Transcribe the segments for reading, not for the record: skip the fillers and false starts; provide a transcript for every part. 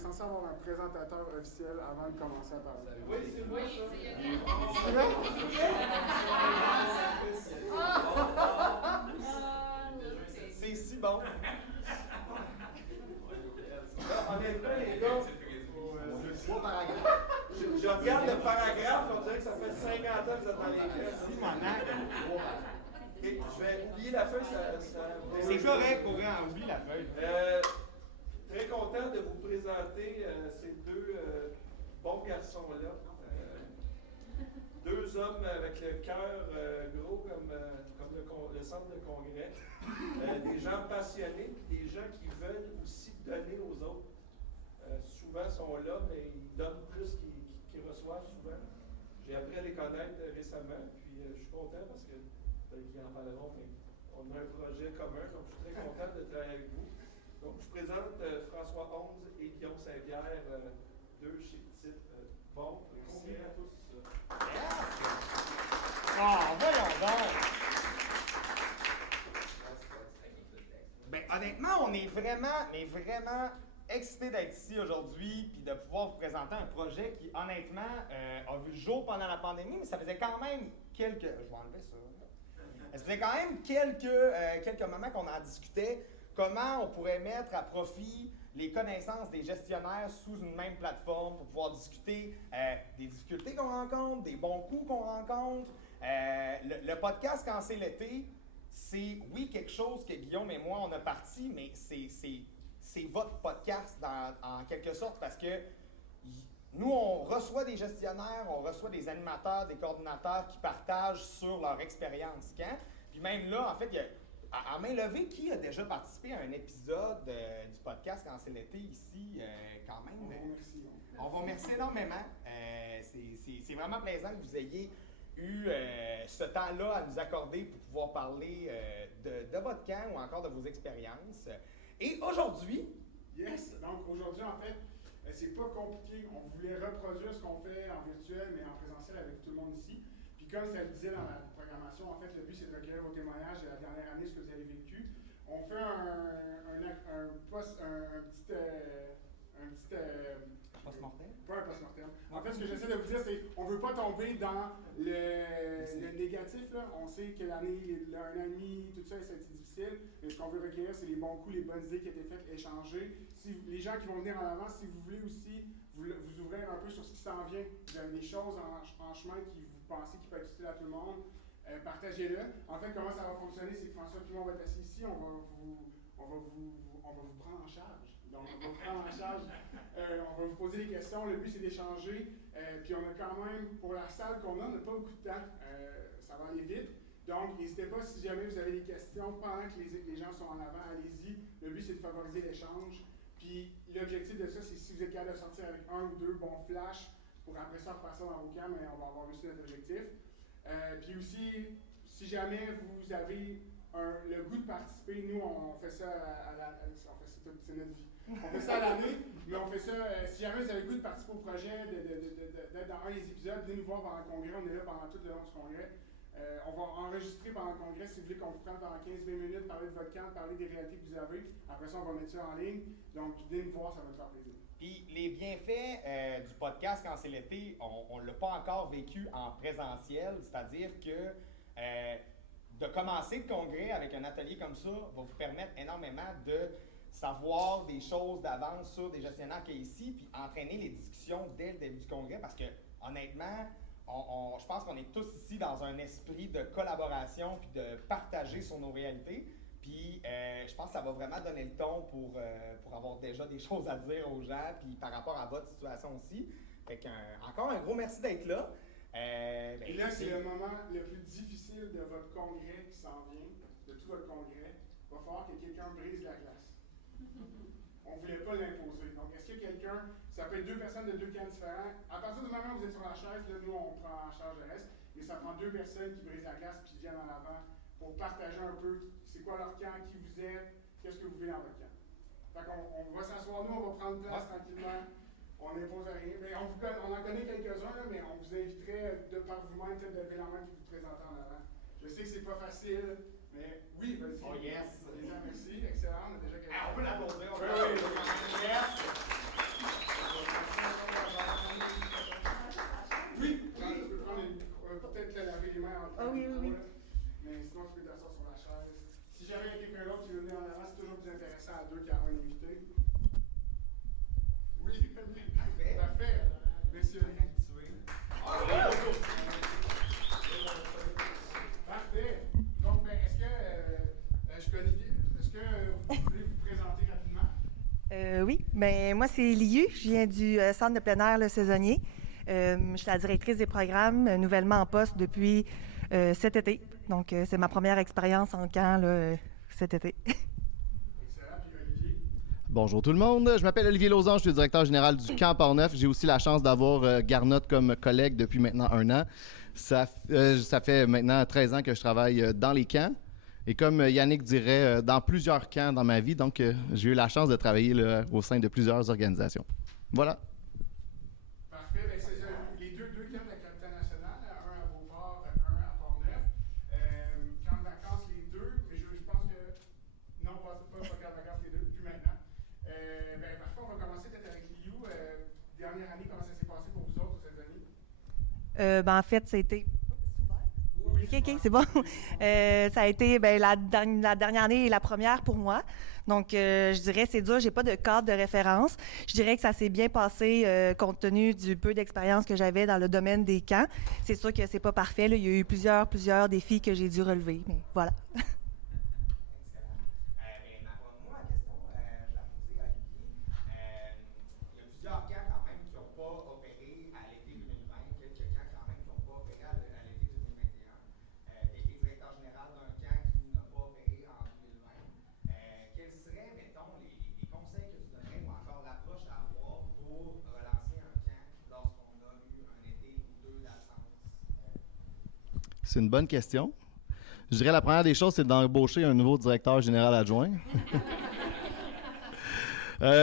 censé avoir un présentateur officiel avant de commencer à parler. Oui, c'est moi, ça. C'est si bon. Honnêtement, les gars, je regarde le paragraphe, on dirait que ça fait 50 ans que vous êtes dans les classes. Okay, je vais oublier la feuille, C'est correct pour rien, oublie la feuille. Très content de vous présenter ces deux bons garçons-là. Deux hommes avec le cœur gros comme le centre de congrès. Des gens passionnés, des gens qui veulent aussi donner aux autres. Souvent sont là, mais ils donnent plus qu'ils reçoivent souvent. J'ai appris à les connaître récemment, puis je suis content parce que peut-être qu'ils en parleront, mais on a un projet commun, donc je suis très content de travailler avec vous. Donc je présente François Onze et Guillaume Saint-Pierre, deux chez Titre. Bon, merci à tous. Voyons donc! Ben, honnêtement, on est vraiment excités d'être ici aujourd'hui puis de pouvoir vous présenter un projet qui, honnêtement, a vu le jour pendant la pandémie, mais ça faisait quand même quelques... Je vais enlever ça. Ça faisait quand même quelques moments qu'on en discutait, comment on pourrait mettre à profit les connaissances des gestionnaires sous une même plateforme pour pouvoir discuter des difficultés qu'on rencontre, des bons coups qu'on rencontre. Le podcast Quand c'est l'été, c'est, oui, quelque chose que Guillaume et moi, on a parti, mais c'est votre podcast en quelque sorte parce que nous, on reçoit des gestionnaires, on reçoit des animateurs, des coordinateurs qui partagent sur leur expérience. Puis même là, en fait, il y a, à main levée, qui a déjà participé à un épisode du podcast Quand c'est l'été ici, quand même? On vous remercie énormément. C'est vraiment plaisant que vous ayez eu ce temps-là à nous accorder pour pouvoir parler de votre camp ou encore de vos expériences. Et aujourd'hui... Yes! Donc aujourd'hui, en fait, c'est pas compliqué. On voulait reproduire ce qu'on fait en virtuel, mais en présentiel avec tout le monde ici. Puis comme ça le disait dans la programmation, en fait, le but, c'est de recueillir vos témoignages de la dernière année, ce que vous avez vécu. On fait un petit post-mortem? Pas un post-mortem. En fait, ce que j'essaie de vous dire, c'est qu'on ne veut pas tomber dans le négatif. Là. On sait que l'année, un an et demi, tout ça, ça a été difficile. Mais ce qu'on veut recueillir, c'est les bons coups, les bonnes idées qui ont été faites, échanger. Si les gens qui vont venir en avant, si vous voulez aussi vous ouvrir un peu sur ce qui s'en vient, vous avez des choses en chemin qui vous pensez qui peuvent être utiles à tout le monde, partagez-le. En fait, comment ça va fonctionner, c'est que François et moi, on va être assis ici, on va vous prendre en charge. Donc, on va vous prendre en charge, on va vous poser des questions. Le but, c'est d'échanger. Puis, on a quand même, pour la salle qu'on a, on n'a pas beaucoup de temps. Ça va aller vite. Donc, n'hésitez pas, si jamais vous avez des questions pendant que les gens sont en avant, allez-y. Le but, c'est de favoriser l'échange. Puis, l'objectif de ça, c'est si vous êtes capable de sortir avec un ou deux bons flashs pour après ça repasser dans vos camps, mais on va avoir réussi notre objectif. Puis aussi, si jamais vous avez le goût de participer, nous, on fait ça c'est notre vie. On fait ça à l'année, mais on fait ça, si jamais vous avez le goût de participer au projet, d'être dans un des épisodes, venez nous voir pendant le congrès, on est là pendant tout le long du congrès. On va enregistrer pendant le congrès, si vous voulez qu'on vous prenne pendant 15-20 minutes, parler de votre camp, parler des réalités que vous avez. Après ça, on va mettre ça en ligne. Donc, venez nous voir, ça va nous faire plaisir. Puis les bienfaits du podcast Quand c'est l'été, on ne l'a pas encore vécu en présentiel, c'est-à-dire que de commencer le congrès avec un atelier comme ça va vous permettre énormément de savoir des choses d'avance sur des gestionnaires qu'il y a ici, puis entraîner les discussions dès le début du congrès, parce que honnêtement, je pense qu'on est tous ici dans un esprit de collaboration puis de partager sur nos réalités. Puis je pense que ça va vraiment donner le ton pour avoir déjà des choses à dire aux gens, puis par rapport à votre situation aussi. Fait encore un gros merci d'être là. Et là, c'est le moment le plus difficile de votre congrès qui s'en vient, de tout votre congrès. Il va falloir que quelqu'un brise la glace. On ne voulait pas l'imposer. Donc, est-ce que quelqu'un, ça peut être deux personnes de deux camps différents. À partir du moment où vous êtes sur la chaise, là, nous, on prend en charge le reste. Mais ça prend deux personnes qui brisent la glace puis qui viennent en avant pour partager un peu c'est quoi leur camp, qui vous êtes, qu'est-ce que vous voulez dans votre camp. Fait qu'on va s'asseoir, nous, on va prendre place tranquillement. On n'impose rien. Mais on en connaît quelques-uns, là, mais on vous inviterait de par vous-même de lever la main et de vous présenter en avant. Je sais que c'est pas facile, mais oui, vas-y. Oh yes! Déjà, merci, excellent. On a déjà quelqu'un. On peut l'applaudir. Oui. Yes! oui, micro, oui. là. Mais sinon, tu peux t'asseoir sur la chaise. Si jamais il y a quelqu'un d'autre qui veut venir en avant, c'est toujours plus intéressant à deux qu'à un invité. Oui, parfait. Parfait. Messieurs. Parfait. Donc, ben, est-ce que vous voulez vous présenter rapidement? Oui, ben moi c'est Liu, je viens du Centre de plein air Le Saisonnier. Je suis la directrice des programmes, nouvellement en poste depuis cet été. Donc c'est ma première expérience en camp là, cet été. Excellent. Puis Olivier? Bonjour tout le monde, je m'appelle Olivier Lauzon, je suis le directeur général du camp Port-Neuf. J'ai aussi la chance d'avoir Garnotte comme collègue depuis maintenant 1 an. Ça fait maintenant 13 ans que je travaille dans les camps. Et comme Yannick dirait, dans plusieurs camps dans ma vie, donc j'ai eu la chance de travailler là, au sein de plusieurs organisations. Voilà. Parfait. Ben, c'est les deux camps de la capitale nationale, un à Beauport, un à Port-Neuf. Camp de vacances, les deux, mais je pense que non, pas camp de vacances, les deux, plus maintenant. Ben, parfois, on va commencer peut-être avec Liu. Dernière année, comment ça s'est passé pour vous autres cette année? Ben, en fait, c'était... Oui, OK, c'est bon. Ça a été la dernière année et la première pour moi. Donc, je dirais c'est dur, j'ai pas de cadre de référence. Je dirais que ça s'est bien passé compte tenu du peu d'expérience que j'avais dans le domaine des camps. C'est sûr que c'est pas parfait, là. Il y a eu plusieurs défis que j'ai dû relever, mais voilà. Moi, la question, je la posais à Olivier. Il y a plusieurs camps quand même qui n'ont pas opéré à l'été 2020, quelques camps quand même qui n'ont pas opéré à l'été 2021. Quelques directeurs généraux d'un camp qui n'a pas opéré en 2020. Quels seraient, mettons, les conseils que tu donnerais ou encore l'approche à avoir pour relancer un camp lorsqu'on a eu un été ou deux d'absence? C'est une bonne question. Je dirais la première des choses, c'est d'embaucher un nouveau directeur général adjoint.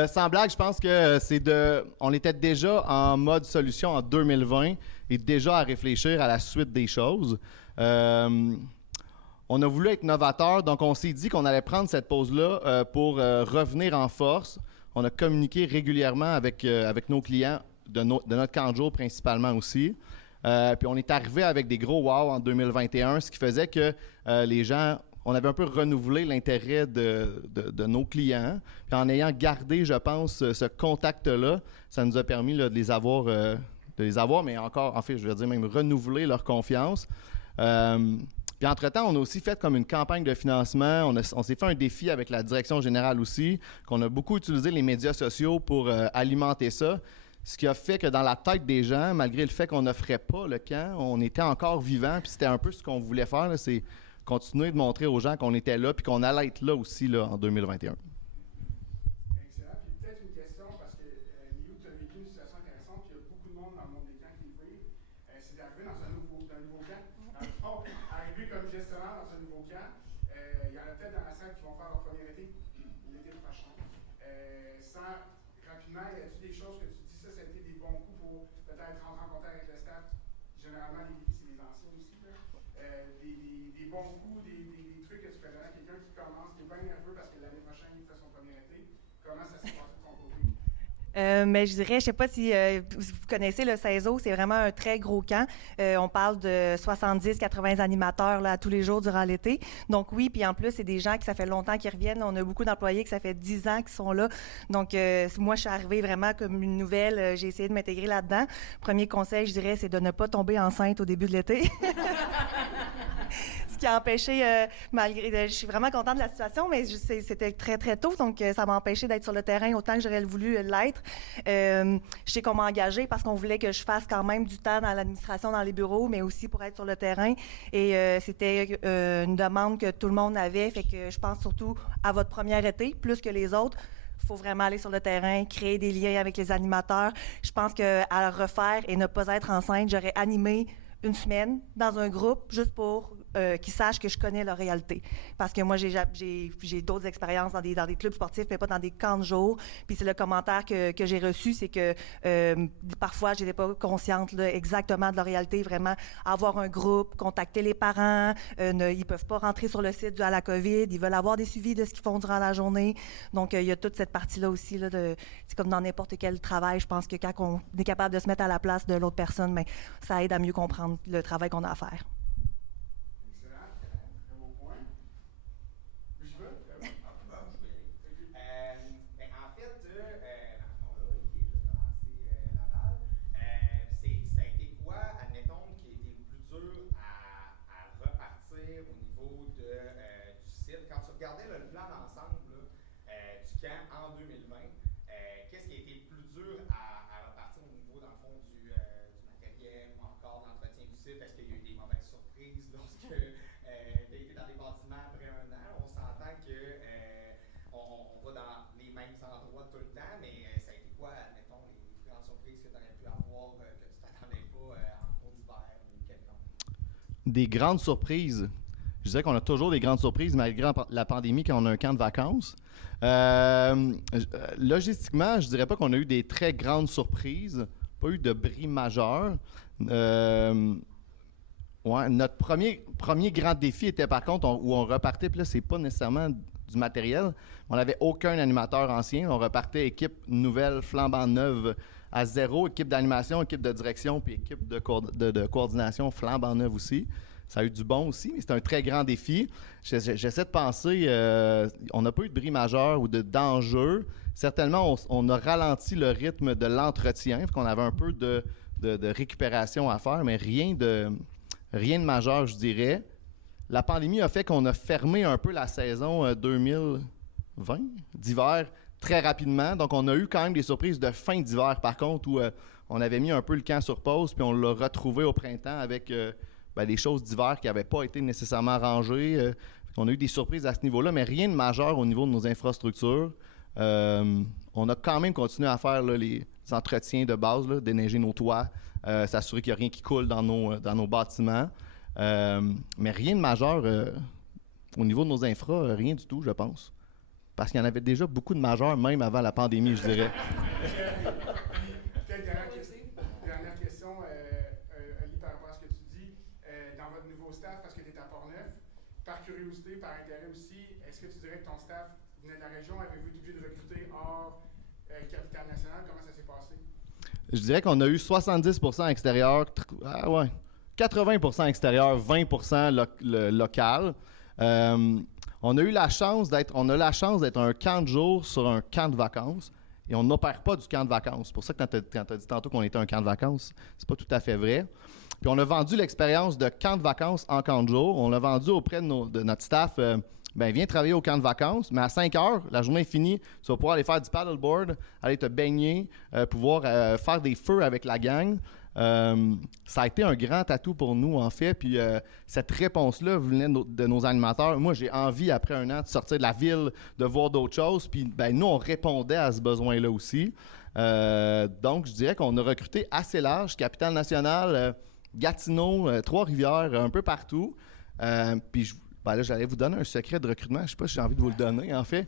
Sans blague, je pense que on était déjà en mode solution en 2020 et déjà à réfléchir à la suite des choses. On a voulu être novateur, donc on s'est dit qu'on allait prendre cette pause-là pour revenir en force. On a communiqué régulièrement avec nos clients de notre camp de jour principalement aussi. Puis on est arrivé avec des gros wow en 2021, ce qui faisait que les gens, on avait un peu renouvelé l'intérêt de nos clients. Puis en ayant gardé, je pense, ce contact-là, ça nous a permis là, de les avoir, mais encore, en fait, je veux dire même renouveler leur confiance. Puis entre-temps, on a aussi fait comme une campagne de financement. On s'est fait un défi avec la direction générale aussi, qu'on a beaucoup utilisé les médias sociaux pour alimenter ça. Ce qui a fait que dans la tête des gens, malgré le fait qu'on n'offrait pas le camp, on était encore vivant. Puis c'était un peu ce qu'on voulait faire, là, c'est continuer de montrer aux gens qu'on était là puis qu'on allait être là aussi là, en 2021. Excellent. Puis peut-être une question, parce que Liu, tu as vécu une situation intéressante, puis il y a beaucoup de monde dans le monde des camps qui le vivent. C'est d'arriver dans un nouveau camp. Dans le fond, arriver comme gestionnaire dans un nouveau camp, il y en a peut-être dans la salle qui vont faire leur premier été, l'été prochain. Rapidement, y a-t-il des choses que tu dis, ça a été des bons coups pour peut-être rentrer en contact avec le staff? Généralement, les défis, c'est les anciens aussi. Là. Des bons coups, des trucs que tu fais donner à quelqu'un qui commence, qui est bien nerveux parce que l'année prochaine, il fait son premier été. Comment ça s'est passé de ton côté? Mais je dirais, je ne sais pas si vous connaissez le CESO, c'est vraiment un très gros camp. On parle de 70-80 animateurs là, tous les jours durant l'été. Donc oui, puis en plus, c'est des gens qui ça fait longtemps qu'ils reviennent. On a beaucoup d'employés que ça fait 10 ans qu'ils sont là. Donc moi, je suis arrivée vraiment comme une nouvelle. J'ai essayé de m'intégrer là-dedans. Premier conseil, je dirais, c'est de ne pas tomber enceinte au début de l'été. Ce qui a empêché, je suis vraiment contente de la situation, mais c'était très, très tôt, donc ça m'a empêché d'être sur le terrain autant que j'aurais voulu l'être. Je sais qu'on m'a engagée parce qu'on voulait que je fasse quand même du temps dans l'administration, dans les bureaux, mais aussi pour être sur le terrain. Et c'était une demande que tout le monde avait, fait que je pense surtout à votre premier été, plus que les autres. Il faut vraiment aller sur le terrain, créer des liens avec les animateurs. Je pense qu'à le refaire et ne pas être enceinte, j'aurais animé une semaine dans un groupe juste pour qu'ils sachent que je connais leur réalité. Parce que moi, j'ai d'autres expériences dans des clubs sportifs, mais pas dans des camps de jour. Puis c'est le commentaire que j'ai reçu, c'est que parfois, je n'étais pas consciente là, exactement de leur réalité. Vraiment, avoir un groupe, contacter les parents. Ils ne peuvent pas rentrer sur le site dû à la COVID. Ils veulent avoir des suivis de ce qu'ils font durant la journée. Donc, il y a toute cette partie-là aussi. Là, c'est comme dans n'importe quel travail. Je pense que quand on est capable de se mettre à la place de l'autre personne, bien, ça aide à mieux comprendre le travail qu'on a à faire. dire au niveau du site, quand tu regardais le plan d'ensemble du camp en 2020, qu'est-ce qui a été plus dur à repartir au niveau, dans le fond, du matériel ou encore l'entretien du site? Est-ce qu'il y a eu des mauvaises surprises lorsque tu as été dans des bâtiments après un an? On s'entend que on va dans les mêmes endroits tout le temps, mais ça a été quoi, admettons, les plus grandes surprises que tu aurais pu avoir, que tu t'attendais pas en cours d'hiver ou quelconque? Des grandes surprises. Je dirais qu'on a toujours des grandes surprises malgré la pandémie quand on a un camp de vacances. Logistiquement, je dirais pas qu'on a eu des très grandes surprises, pas eu de bris majeurs. Notre premier grand défi était par contre où on repartait, puis là, c'est pas nécessairement du matériel. On n'avait aucun animateur ancien. On repartait équipe nouvelle, flambant neuve à zéro, équipe d'animation, équipe de direction, puis équipe de coordination flambant neuve aussi. Ça a eu du bon aussi, mais c'est un très grand défi. J'essaie de penser, on n'a pas eu de bris majeur ou d'enjeu. Certainement, on a ralenti le rythme de l'entretien, parce qu'on avait un peu de récupération à faire, mais rien de majeur, je dirais. La pandémie a fait qu'on a fermé un peu la saison 2020 d'hiver très rapidement. Donc, on a eu quand même des surprises de fin d'hiver, par contre, où on avait mis un peu le camp sur pause, puis on l'a retrouvé au printemps avec des choses d'hiver qui n'avaient pas été nécessairement rangées. On a eu des surprises à ce niveau-là, mais rien de majeur au niveau de nos infrastructures. On a quand même continué à faire les entretiens de base, déneiger nos toits, s'assurer qu'il n'y a rien qui coule dans nos bâtiments. Mais rien de majeur au niveau de nos infras, rien du tout, je pense. Parce qu'il y en avait déjà beaucoup de majeurs, même avant la pandémie, je dirais. Peut-être dernière question, Ali, par rapport à ce que tu dis. Dans votre nouveau staff, parce que tu es à Portneuf, par curiosité, par intérêt aussi, est-ce que tu dirais que ton staff venait de la région? Avez-vous été obligé de recruter hors capitale nationale? Comment ça s'est passé? Je dirais qu'on a eu 70% extérieur, 80% extérieur, 20% local. On a la chance d'être un camp de jour sur un camp de vacances et on n'opère pas du camp de vacances. C'est pour ça que quand tu as dit tantôt qu'on était un camp de vacances, c'est pas tout à fait vrai. Puis on a vendu l'expérience de camp de vacances en camp de jour. On l'a vendu auprès de notre staff. Viens travailler au camp de vacances, mais à 5 heures, la journée est finie, tu vas pouvoir aller faire du paddleboard, aller te baigner, pouvoir faire des feux avec la gang. Ça a été un grand atout pour nous, en fait. Puis cette réponse-là venait de nos animateurs. Moi, j'ai envie, après un an, de sortir de la ville, de voir d'autres choses. Puis nous, on répondait à ce besoin-là aussi. Donc, je dirais qu'on a recruté assez large, Capitale-Nationale, Gatineau, Trois-Rivières, un peu partout. Puis là, j'allais vous donner un secret de recrutement. Je ne sais pas si j'ai envie de vous le donner, en fait.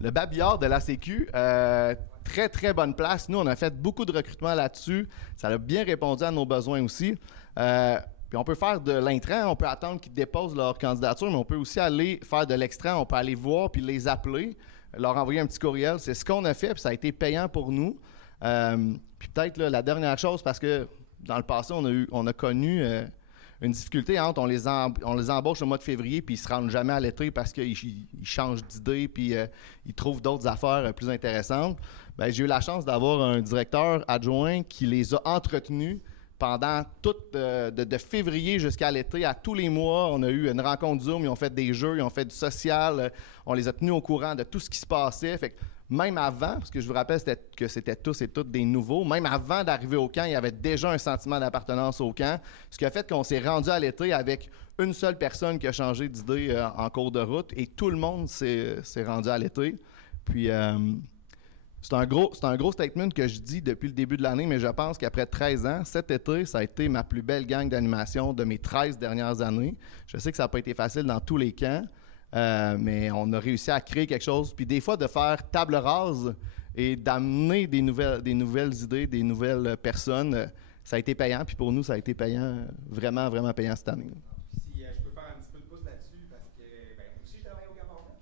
Le babillard de la Sécu, très, très bonne place. Nous, on a fait beaucoup de recrutement là-dessus. Ça a bien répondu à nos besoins aussi. Puis on peut faire de l'intrant, on peut attendre qu'ils déposent leur candidature, mais on peut aussi aller faire de l'extrant. On peut aller voir puis les appeler, leur envoyer un petit courriel. C'est ce qu'on a fait, puis ça a été payant pour nous. Puis peut-être la dernière chose, parce que dans le passé, on a connu une difficulté entre on les embauche au mois de février puis ils se rendent jamais à l'été parce qu'ils changent d'idée puis ils trouvent d'autres affaires plus intéressantes. J'ai eu la chance d'avoir un directeur adjoint qui les a entretenus pendant tout de février jusqu'à l'été. À tous les mois, on a eu une rencontre Zoom, ils ont fait des jeux, ils ont fait du social, on les a tenus au courant de tout ce qui se passait. Fait que même avant, parce que je vous rappelle que c'était tous et toutes des nouveaux, même avant d'arriver au camp, il y avait déjà un sentiment d'appartenance au camp, ce qui a fait qu'on s'est rendu à l'été avec une seule personne qui a changé d'idée en cours de route et tout le monde s'est rendu à l'été. Puis c'est un gros statement que je dis depuis le début de l'année, mais je pense qu'après 13 ans, cet été, ça a été ma plus belle gang d'animation de mes 13 dernières années. Je sais que ça n'a pas été facile dans tous les camps. Mais on a réussi à créer quelque chose. Puis des fois, de faire table rase et d'amener des nouvelles idées, des nouvelles personnes, ça a été payant. Puis pour nous, ça a été payant, vraiment, vraiment payant cette année. Si je peux faire un petit peu de pouce là-dessus, parce que moi aussi, je travaille au Gabon.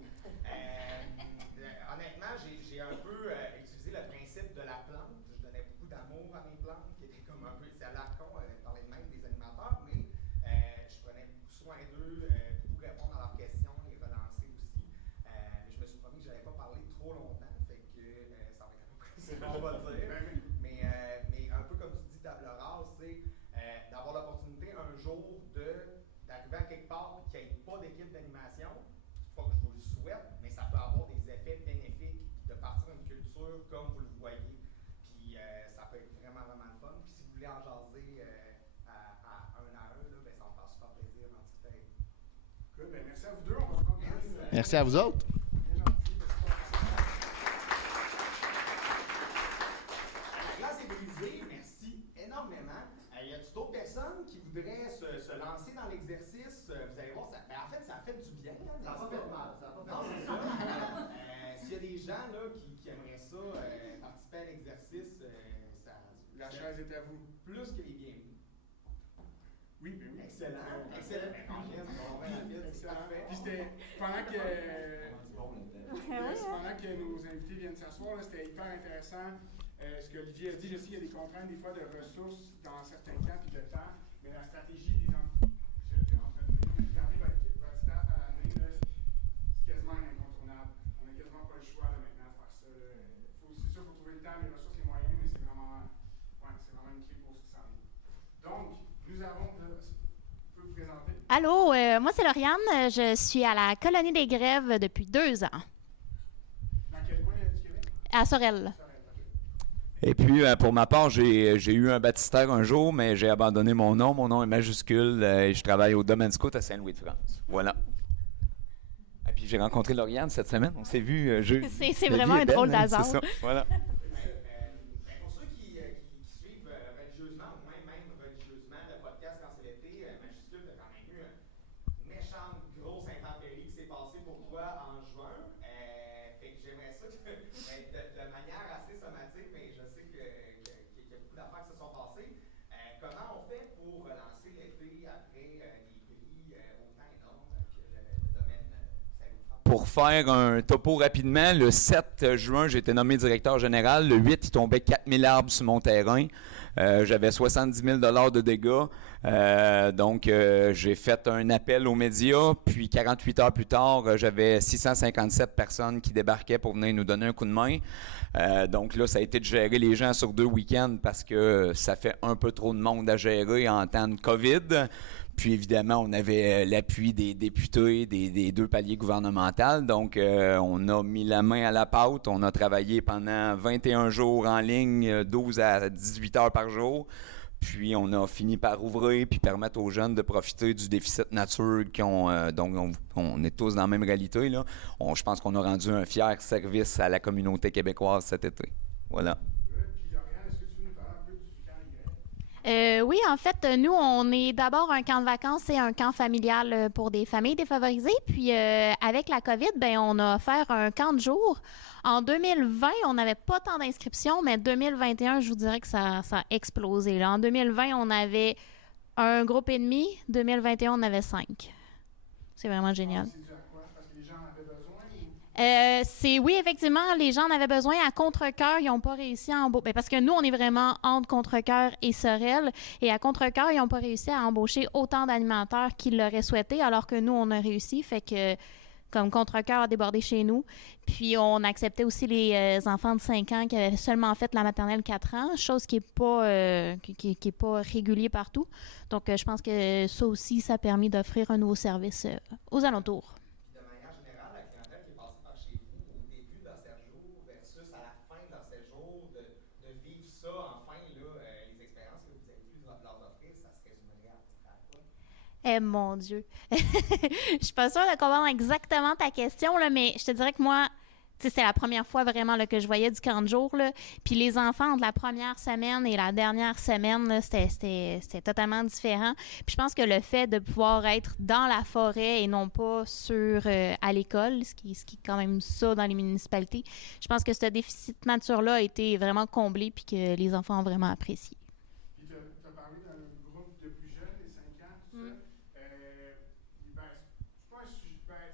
Honnêtement, j'ai un peu utilisé le principe de la plante. Je donnais beaucoup d'amour à mes plantes, qui étaient comme un peu, c'est à l'arcon, parler de même des animateurs, mais je prenais beaucoup soin d'eux, beaucoup répondre à leurs questions. Je n'avais pas parlé trop longtemps, fait que ça va être à peu près ça qu'on va dire. Mais un peu comme tu dis, table rase, c'est d'avoir l'opportunité un jour d'arriver à quelque part et qu'il qu'il n'y ait pas d'équipe d'animation. Pas que je vous le souhaite, mais ça peut avoir des effets bénéfiques de partir d'une culture comme vous le voyez. Puis ça peut être vraiment, vraiment le fun. Puis si vous voulez en jaser à un, là, ben, ça me fait super plaisir d'en discuter. Good, ben merci à vous deux. On va prendre Merci à vous autres. Bien gentil, merci pour la La glace est brisée, merci énormément. Y a-t-il d'autres personnes qui voudraient se lancer dans l'exercice? Vous allez voir, en fait, ça fait du bien. Hein, ça n'a pas fait mal. Non, c'est ça. S'il y a des gens là, qui aimeraient ça, participer à l'exercice, La chaise est à vous. plus que les bienvenus. Oui, ben oui. Excellent. Excellent. Excellent. Puis c'était pendant que nos invités viennent s'asseoir, là, c'était hyper intéressant. Ce que Olivier a dit, je sais qu'il y a des contraintes des fois de ressources dans certains cas puis de temps, mais la stratégie des entretenir, garder votre staff à l'année, c'est quasiment incontournable. On n'a quasiment pas le choix là, maintenant de faire ça. C'est sûr qu'il faut trouver le temps, les ressources, les moyens, mais c'est vraiment une clé pour ce qui s'en est. Donc, nous avons, vous pouvez vous présenter? Allô, moi c'est Lauriane, je suis à la Colonie des Grèves depuis 2 ans, Dans quel coin du Québec? à Sorel. Et puis, pour ma part, j'ai eu un baptistère un jour, mais j'ai abandonné mon nom. Mon nom est majuscule et je travaille au Domaine Scout à Saint-Louis-de-France. Voilà. Et puis, j'ai rencontré Lauriane cette semaine. On s'est vu jeudi. C'est La vraiment vie est un belle, drôle hein, d'hasard. c'est ça. Voilà. Pour ceux qui suivent religieusement ou même religieusement le podcast quand c'est l'été, Majuscule, tu as quand même eu une méchante grosse intempérie qui s'est passée pour toi en juin. Fait que j'aimerais ça que, de manière assez somatique, mais je sais qu'il y a beaucoup d'affaires qui se sont passées. Comment on fait pour relancer l'été après des prix autant énormes que le domaine Saint-Louis-de-France? Pour faire un topo rapidement, le 7 juin, j'ai été nommé directeur général. Le 8, il tombait 4000 arbres sur mon terrain. J'avais 70 000 $ de dégâts. Donc, j'ai fait un appel aux médias. Puis, 48 heures plus tard, j'avais 657 personnes qui débarquaient pour venir nous donner un coup de main. Donc là, ça a été de gérer les gens sur 2 week-ends parce que ça fait un peu trop de monde à gérer en temps de COVID. Puis évidemment, on avait l'appui des députés, des 2 paliers gouvernementaux. Donc, on a mis la main à la pâte. On a travaillé pendant 21 jours en ligne, 12 à 18 heures par jour. Puis, on a fini par ouvrir puis permettre aux jeunes de profiter du déficit nature donc, on est tous dans la même réalité, là. Je pense qu'on a rendu un fier service à la communauté québécoise cet été. Voilà. Puis Lauriane, est-ce que tu veux nous parler un peu du camp des Grèves? Oui, en fait, nous, on est d'abord un camp de vacances et un camp familial pour des familles défavorisées. Puis, avec la COVID, ben, on a offert un camp de jour. En 2020, on n'avait pas tant d'inscriptions, mais 2021, je vous dirais que ça a explosé. Là. En 2020, on avait un groupe et demi. 2021, on avait 5. C'est vraiment génial. C'est dû à quoi? Parce que les gens en avaient besoin? Oui, effectivement, les gens en avaient besoin. À Contrecœur, ils n'ont pas réussi à embaucher. Parce que nous, on est vraiment entre Contrecœur et Sorel. Et à Contrecœur, ils n'ont pas réussi à embaucher autant d'animateurs qu'ils l'auraient souhaité, alors que nous, on a réussi. Fait que, comme Contrecœur a débordé chez nous. Puis, on acceptait aussi les enfants de 5 ans qui avaient seulement fait la maternelle 4 ans, chose qui n'est pas, qui est pas régulier partout. Donc, je pense que ça aussi, ça a permis d'offrir un nouveau service aux alentours. De manière générale, la clientèle qui est passée par chez vous au début de leur séjour versus à la fin de leur séjour, de vivre ça, enfin, là, les expériences que vous avez pu leur offrir, ça se résumerait à quoi? Eh mon Dieu! Je suis pas sûre de comprendre exactement ta question, là, mais je te dirais que moi, c'est la première fois vraiment là, que je voyais du camp de jour. Là. Puis les enfants, entre la première semaine et la dernière semaine, là, c'était totalement différent. Puis je pense que le fait de pouvoir être dans la forêt et non pas à l'école, ce qui est quand même ça dans les municipalités, je pense que ce déficit de nature-là a été vraiment comblé puis que les enfants ont vraiment apprécié. Puis tu as parlé d'un groupe de plus jeunes, les 5 ans, tout ça.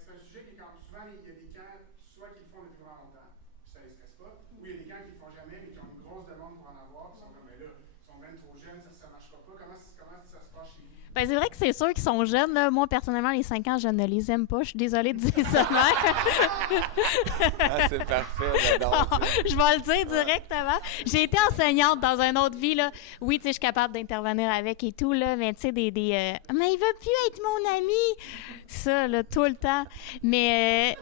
C'est un sujet qui est quand souvent, il y a des camps, soit qu'ils le font depuis vraiment longtemps, puis ça les stresse pas, ou il y a des camps qui le font jamais, mais qui ont une grosse demande pour en avoir, puis ils sont comme, mais là, ils sont même trop jeunes, ça ne marchera pas. Comment ça se passe chez vous? Ben, c'est vrai que c'est sûr qu'ils sont jeunes. Là. Moi, personnellement, les 5 ans, je ne les aime pas. Je suis désolée de dire ça de même. Ah, c'est parfait, j'adore ça. Je vais le dire directement. J'ai été enseignante dans une autre vie. Là. Oui, tu sais, je suis capable d'intervenir avec et tout, là, mais tu sais, mais il veut plus être mon ami. Ça, là, tout le temps. Mais...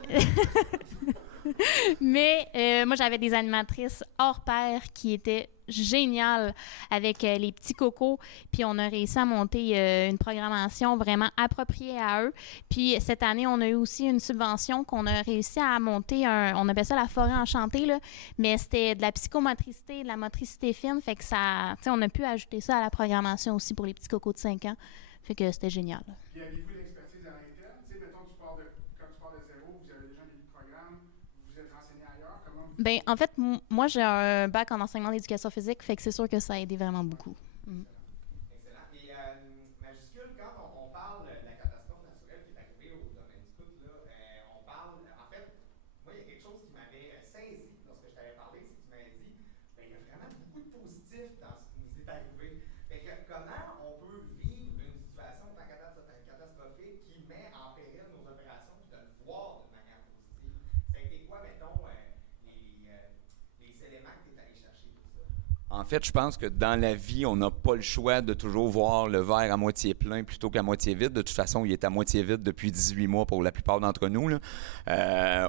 moi, j'avais des animatrices hors pair qui étaient géniales avec les petits cocos. Puis on a réussi à monter une programmation vraiment appropriée à eux. Puis cette année, on a eu aussi une subvention qu'on a réussi à monter. On appelle ça la forêt enchantée, là, mais c'était de la psychomotricité, de la motricité fine. Fait que ça, tu sais, on a pu ajouter ça à la programmation aussi pour les petits cocos de 5 ans. Fait que c'était génial. Puis avez-vous l'expertise à l'interne? Tu sais, mettons, quand tu pars de zéro, vous avez déjà des programmes, vous vous êtes renseigné ailleurs, comment vous... Ben, en fait, moi, j'ai un bac en enseignement d'éducation physique, fait que c'est sûr que ça a aidé vraiment beaucoup. Excellent. Et Majuscule, quand on parle de la catastrophe naturelle qui est arrivée au domaine du scout, là, on parle, en fait, moi, il y a quelque chose qui m'avait saisi lorsque je t'avais parlé, c'est que tu m'avais dit, ben, il y a vraiment beaucoup de positifs dans ce qui nous est arrivé. Fait que comment on peut vivre une situation tant catastrophique qui met en péril nos opérations et de le voir d'une manière positive? Ça a été quoi, mettons, les éléments que tu es allé chercher pour ça? En fait, je pense que dans la vie, on n'a pas le choix de toujours voir le verre à moitié plein plutôt qu'à moitié vide. De toute façon, il est à moitié vide depuis 18 mois pour la plupart d'entre nous, là.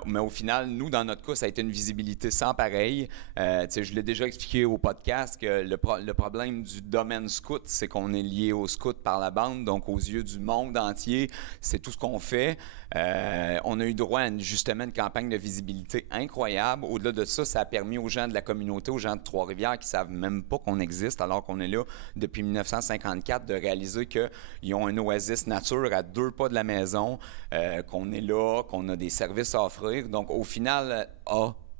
Mais au final, nous, dans notre cas, ça a été une visibilité sans pareil. Je l'ai déjà expliqué au podcast que le problème du domaine scout, c'est qu'on est lié au scout par la bande, donc aux yeux du monde entier. C'est tout ce qu'on fait. On a eu droit à justement une campagne de visibilité incroyable. Au-delà de ça, ça a permis aux gens de la communauté, aux gens de Trois-Rivières qui ne savent même pas qu'on existe alors qu'on est là depuis 1954, de réaliser qu'ils ont un oasis nature à 2 pas de la maison, qu'on est là, qu'on a des services à offrir. Donc, au final,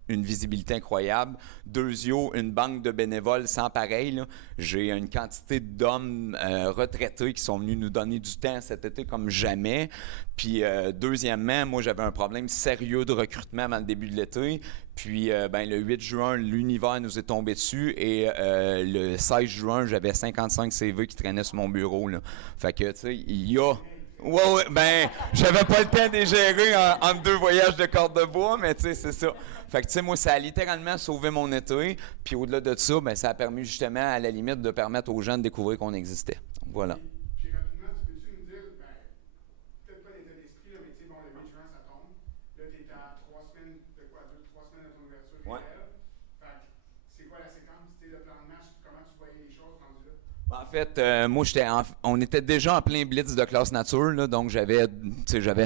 une visibilité incroyable. 2 yeux, une banque de bénévoles sans pareil, là. J'ai une quantité d'hommes retraités qui sont venus nous donner du temps cet été comme jamais. Puis, deuxièmement, moi, j'avais un problème sérieux de recrutement avant le début de l'été. Puis, le 8 juin, l'univers nous est tombé dessus et le 16 juin, j'avais 55 CV qui traînaient sur mon bureau, là. Fait que, tu sais, il y a... Ouais, j'avais pas le temps de les gérer entre 2 voyages de corde de bois, mais tu sais, c'est ça. Fait que, tu sais, moi, ça a littéralement sauvé mon été. Puis au-delà de ça, ça a permis justement, à la limite, de permettre aux gens de découvrir qu'on existait. Donc, voilà. Puis rapidement, peux-tu nous dire, peut-être pas l'état d'esprit, là, mais tu sais, bon, le 8 juin, ça tombe. Là, tu es à 3 semaines de quoi, 2-3 semaines de ton ouverture réelle. Fait que, c'est quoi la séquence? C'était le plan de match, comment tu voyais les choses rendues là? En fait, moi, on était déjà en plein blitz de classe nature, là, donc j'avais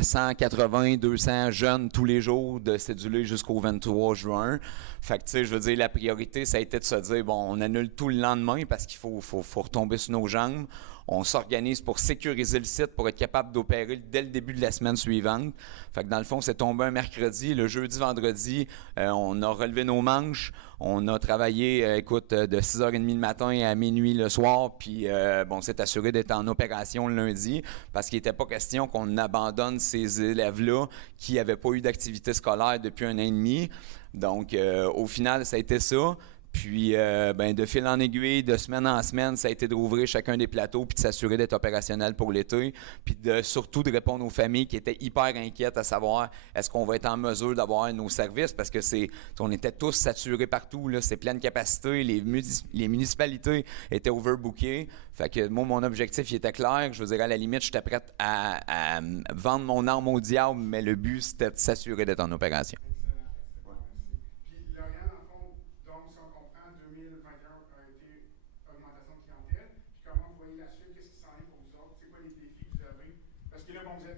180, 200 jeunes tous les jours de cédulés jusqu'au 23 juin. Fait que, tu sais, je veux dire, la priorité, ça a été de se dire, bon, on annule tout le lendemain parce qu'il faut retomber sur nos jambes. On s'organise pour sécuriser le site, pour être capable d'opérer dès le début de la semaine suivante. Fait que dans le fond, c'est tombé un mercredi. Le jeudi, vendredi, on a relevé nos manches. On a travaillé, de 6h30 le matin à minuit le soir. Puis, on s'est assuré d'être en opération le lundi parce qu'il n'était pas question qu'on abandonne ces élèves-là qui n'avaient pas eu d'activité scolaire depuis 1 an et demi. Donc, au final, ça a été ça. Puis, de fil en aiguille, de semaine en semaine, ça a été de rouvrir chacun des plateaux puis de s'assurer d'être opérationnel pour l'été. Puis, surtout de répondre aux familles qui étaient hyper inquiètes à savoir est-ce qu'on va être en mesure d'avoir nos services parce que on était tous saturés partout, là, c'est pleine capacité. Les municipalités étaient overbookées. Fait que moi, mon objectif, il était clair. Je veux dire, à la limite, j'étais prête à vendre mon arme au diable, mais le but, c'était de s'assurer d'être en opération.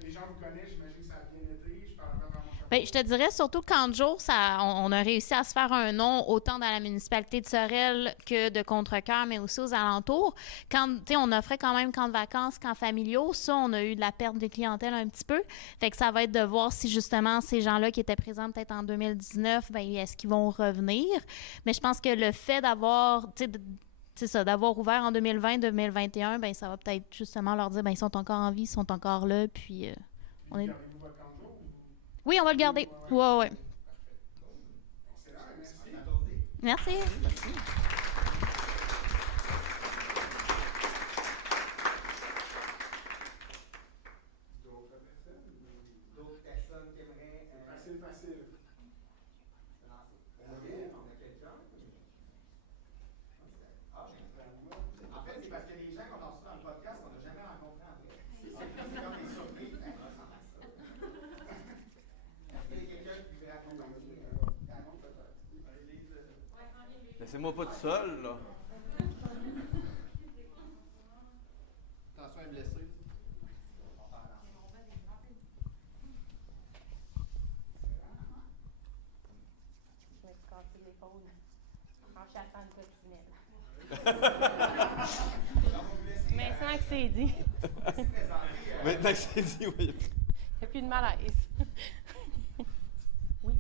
Les gens vous connaissent, j'imagine que ça a bien été. Je parle vraiment Bien, je te dirais surtout qu'en jour, on a réussi à se faire un nom autant dans la municipalité de Sorel que de Contrecœur, mais aussi aux alentours. On offrait quand même camps de vacances, camps familiaux. Ça, on a eu de la perte de clientèle un petit peu. Fait que ça va être de voir si justement ces gens-là qui étaient présents peut-être en 2019, est-ce qu'ils vont revenir? Mais je pense que le fait d'avoir, d'avoir ouvert en 2020, 2021, ça va peut-être justement leur dire, ils sont encore en vie, ils sont encore là, puis on est... Oui, on va le garder. Ouais. Merci. personne qui aimerait. Facile, facile. Se lancer. On a quelqu'un. En fait, c'est parce que les gens qu'on a reçus dans le podcast, on n'a jamais rencontré en vrai. C'est comme des surprises. Ça ressemble à ça. Est-ce qu'il y a quelqu'un qui veut accompagner? Laissez-moi pas tout seul, là. Attention, un blessé. Je me suis cassé l'épaule en chassant une coccinelle. Mais sans que c'est dit. Maintenant que c'est dit, oui. Il n'y a plus de malaise. Oui.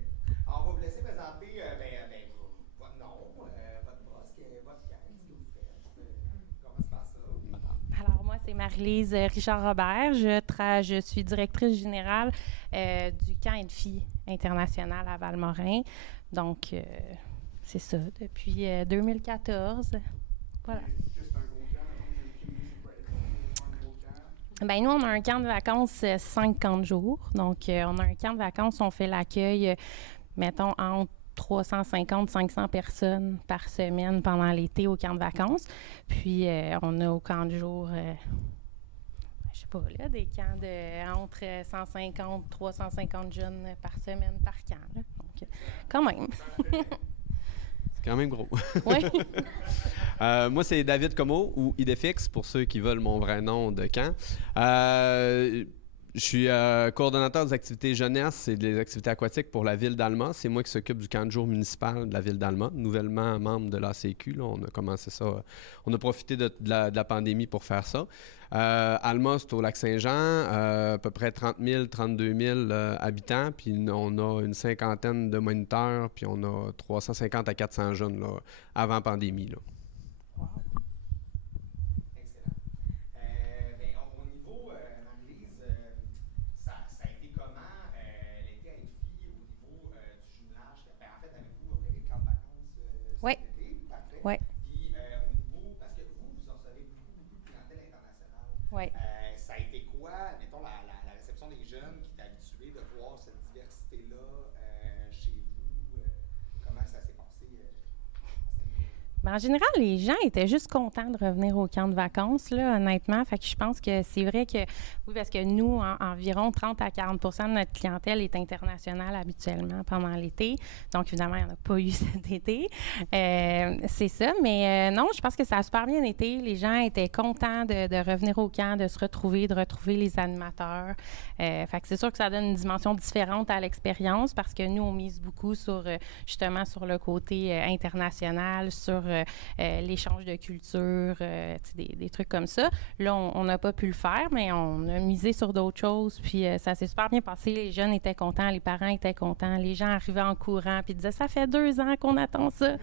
Alors, on va vous laisser présenter votre nom, votre poste, votre camp, ce que vous faites. Comment se passe ça? Alors, moi, c'est Marie-Lise Richard-Robert. Je suis directrice générale du camp Aide-Filles international à Valmorin. Donc, c'est ça, depuis 2014. Voilà. Est-ce que c'est un gros camp? J'ai aucune idée c'est quoi un gros camp. Ben nous, on a un camp de vacances 50 jours. Donc, on a un camp de vacances, on fait l'accueil, mettons, entre 350 500 personnes par semaine pendant l'été au camp de vacances. Puis, on a au camp de jour, je sais pas, là, des camps de entre 150 350 jeunes par semaine par camp. Là. Donc, quand même. C'est quand même gros. Oui. Moi, c'est David Comeau ou Idefix pour ceux qui veulent mon vrai nom de camp. Je suis coordonnateur des activités jeunesse et des activités aquatiques pour la ville d'Alma. C'est moi qui s'occupe du camp de jour municipal de la ville d'Alma, nouvellement membre de l'ACQ. Là, on a commencé ça. On a profité de la pandémie pour faire ça. Alma, c'est au Lac-Saint-Jean, à peu près 30 000, 32 000 habitants. Puis on a une cinquantaine de moniteurs, puis on a 350 à 400 jeunes là, avant pandémie. Là. Excellent. Au niveau, Marie-Lise, ça a été comment l'été à Aide-Filles au niveau du jumelage? En fait, avez-vous opéré le camp de vacances Oui. cet été? Parfait. Oui. Puis au niveau, parce que vous en recevez beaucoup de clientèle internationale. Oui. Ça a été quoi, mettons, la réception des jeunes qui étaient habitués de voir cette diversité-là chez vous? Comment ça s'est passé? Ben, en général, les gens étaient juste contents de revenir au camp de vacances, là, honnêtement. Fait que je pense que c'est vrai que, oui, parce que nous, environ 30 à 40 de notre clientèle est internationale habituellement pendant l'été. Donc, évidemment, il n'y en a pas eu cet été. C'est ça. Mais non, je pense que ça a super bien été. Les gens étaient contents de revenir au camp, de se retrouver, de retrouver les animateurs. Fait que c'est sûr que ça donne une dimension différente à l'expérience parce que nous, on mise beaucoup sur, justement, sur le côté international, sur l'échange de culture, des trucs comme ça. Là, on n'a pas pu le faire, mais on a misé sur d'autres choses, puis ça s'est super bien passé. Les jeunes étaient contents, les parents étaient contents, les gens arrivaient en courant, puis disaient « ça fait 2 ans qu'on attend ça »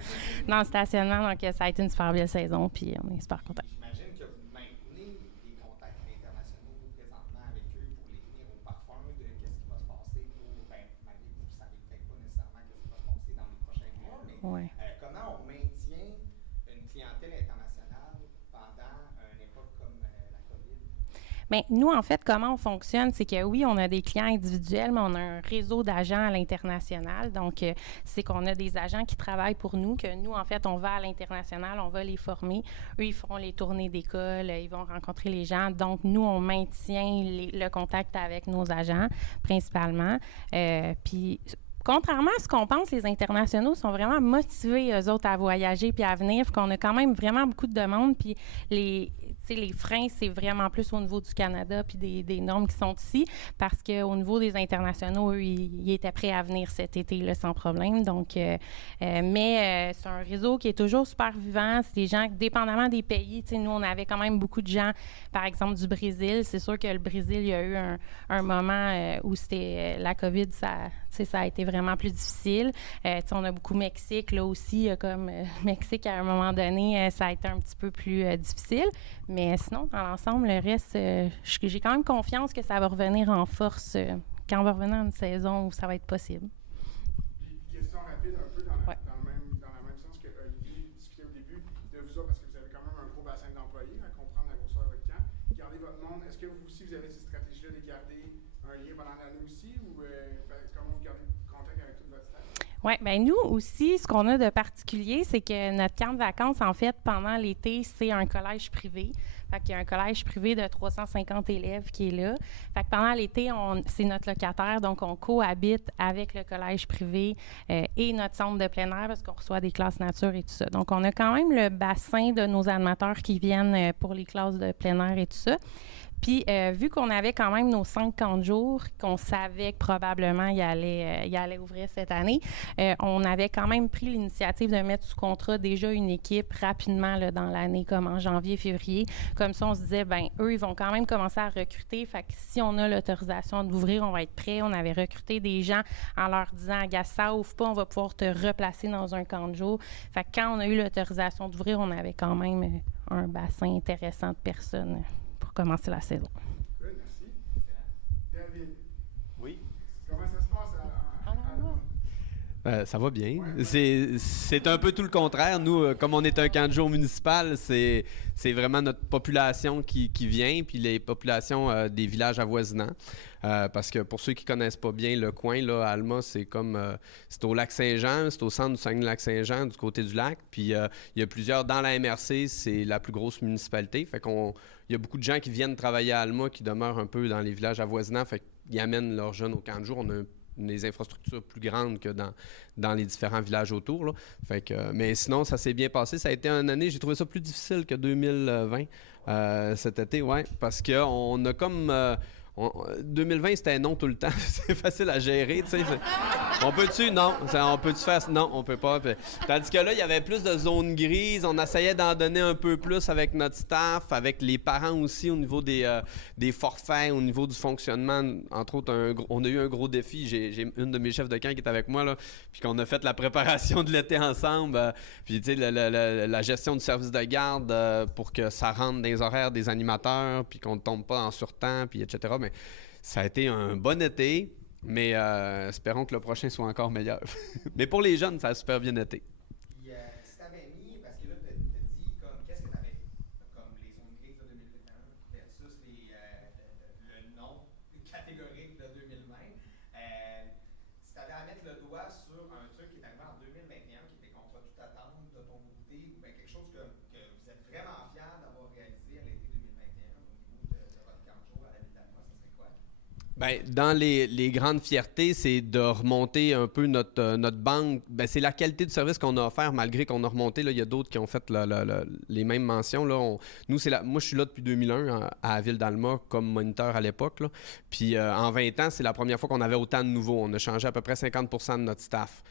dans le stationnement. Donc, ça a été une super belle saison, puis on est super contents. J'imagine que vous maintenez des contacts internationaux présentement avec eux pour les tenir au parfum de qu'est-ce qui va se passer pour, malgré que vous ne savez peut-être pas nécessairement qu'est-ce qui va se passer dans les prochains mois, mais Ouais. Comment on maintient une clientèle internationale pendant une époque comme la COVID? Bien, nous, en fait, comment on fonctionne, c'est que oui, on a des clients individuels, mais on a un réseau d'agents à l'international. Donc, c'est qu'on a des agents qui travaillent pour nous, que nous, en fait, on va à l'international, on va les former. Eux, ils feront les tournées d'école, ils vont rencontrer les gens. Donc, nous, on maintient le contact avec nos agents, principalement. Puis, contrairement à ce qu'on pense, les internationaux sont vraiment motivés, eux autres, à voyager puis à venir. Qu'on a quand même vraiment beaucoup de demandes. Puis les freins, c'est vraiment plus au niveau du Canada puis des normes qui sont ici. Parce qu'au niveau des internationaux, eux, ils étaient prêts à venir cet été là, sans problème. Donc, mais c'est un réseau qui est toujours super vivant. C'est des gens, dépendamment des pays, nous, on avait quand même beaucoup de gens, par exemple, du Brésil. C'est sûr que le Brésil, il y a eu un moment où c'était la COVID, ça a été vraiment plus difficile. On a beaucoup Mexique, là aussi, comme Mexique, à un moment donné, ça a été un petit peu plus difficile. Mais sinon, dans l'ensemble, le reste, j'ai quand même confiance que ça va revenir en force quand on va revenir à une saison où ça va être possible. Puis, question rapide, un peu dans le même sens que Olivier discutait au début de vous autres, parce que vous avez quand même un gros bassin d'employés, à comprendre la grosseur de votre camp. Gardez votre monde. Est-ce que vous aussi, vous avez cette stratégie-là de garder un lien pendant l'année aussi, ou comment vous gardez contact avec tout votre staff? Oui, bien nous aussi, ce qu'on a de particulier, c'est que notre camp de vacances, en fait, pendant l'été, c'est un collège privé. Fait qu'il y a un collège privé de 350 élèves qui est là. Fait que pendant l'été, c'est notre locataire, donc on cohabite avec le collège privé et notre centre de plein air parce qu'on reçoit des classes nature et tout ça. Donc, on a quand même le bassin de nos animateurs qui viennent pour les classes de plein air et tout ça. Puis, vu qu'on avait quand même nos 50 jours, qu'on savait que probablement il allait ouvrir cette année, on avait quand même pris l'initiative de mettre sous contrat déjà une équipe rapidement là, dans l'année, comme en janvier, février. Comme ça, on se disait, ben eux, ils vont quand même commencer à recruter. Fait que si on a l'autorisation d'ouvrir, on va être prêt. On avait recruté des gens en leur disant, gars, ça ouvre pas, on va pouvoir te replacer dans un camp de jour. Fait que quand on a eu l'autorisation d'ouvrir, on avait quand même un bassin intéressant de personnes commencer la saison. Good, merci. David. Oui. Comment ça se passe Ça va bien. Ouais. C'est un peu tout le contraire. Nous, comme on est un camp de jour municipal, c'est vraiment notre population qui vient, puis les populations des villages avoisinants. Parce que pour ceux qui ne connaissent pas bien le coin, là, Alma, c'est comme c'est au Lac-Saint-Jean, c'est au centre du Saguenay-Lac-Saint-Jean, du côté du lac. Puis il y a plusieurs dans la MRC, c'est la plus grosse municipalité. Fait il y a beaucoup de gens qui viennent travailler à Alma, qui demeurent un peu dans les villages avoisinants. Fait qu'ils amènent leurs jeunes au camp de jour. On a des infrastructures plus grandes que dans les différents villages autour. Là. Fait que, mais sinon, ça s'est bien passé. Ça a été une année, j'ai trouvé ça plus difficile que 2020 cet été, ouais, parce qu'on a comme... 2020, c'était non tout le temps. C'est facile à gérer, tu sais. On peut-tu? Non. On peut-tu faire? Non, on peut pas. Tandis que là, il y avait plus de zones grises. On essayait d'en donner un peu plus avec notre staff, avec les parents aussi au niveau des forfaits, au niveau du fonctionnement. Entre autres, on a eu un gros défi. J'ai une de mes chefs de camp qui est avec moi, là, puis qu'on a fait la préparation de l'été ensemble. Puis, tu sais, la gestion du service de garde pour que ça rentre dans les horaires des animateurs, puis qu'on ne tombe pas en surtemps, puis etc. Mais ça a été un bon été, mais espérons que le prochain soit encore meilleur. Mais pour les jeunes, ça a super bien été. Puis, si t'avais mis, parce que là, t'as dit, comme, qu'est-ce que t'avais, comme les zones grises de 2021 versus le non catégorique de 2020, si t'avais à mettre le doigt sur un truc qui est arrivé en 2021, qui était contre toute attente de ton côté, ou bien quelque chose que vous êtes vraiment fiers d'avoir réalisé à l'été 2021 au niveau de votre camp de jour à la ville d'Alma, ça serait quoi? Bien, dans les grandes fiertés, c'est de remonter un peu notre banque. Bien, c'est la qualité du service qu'on a offert, malgré qu'on a remonté. Là, il y a d'autres qui ont fait les mêmes mentions. Là. Moi, je suis là depuis 2001 à la ville d'Alma comme moniteur à l'époque. Là. Puis en 20 ans, c'est la première fois qu'on avait autant de nouveaux. On a changé à peu près 50% de notre staff.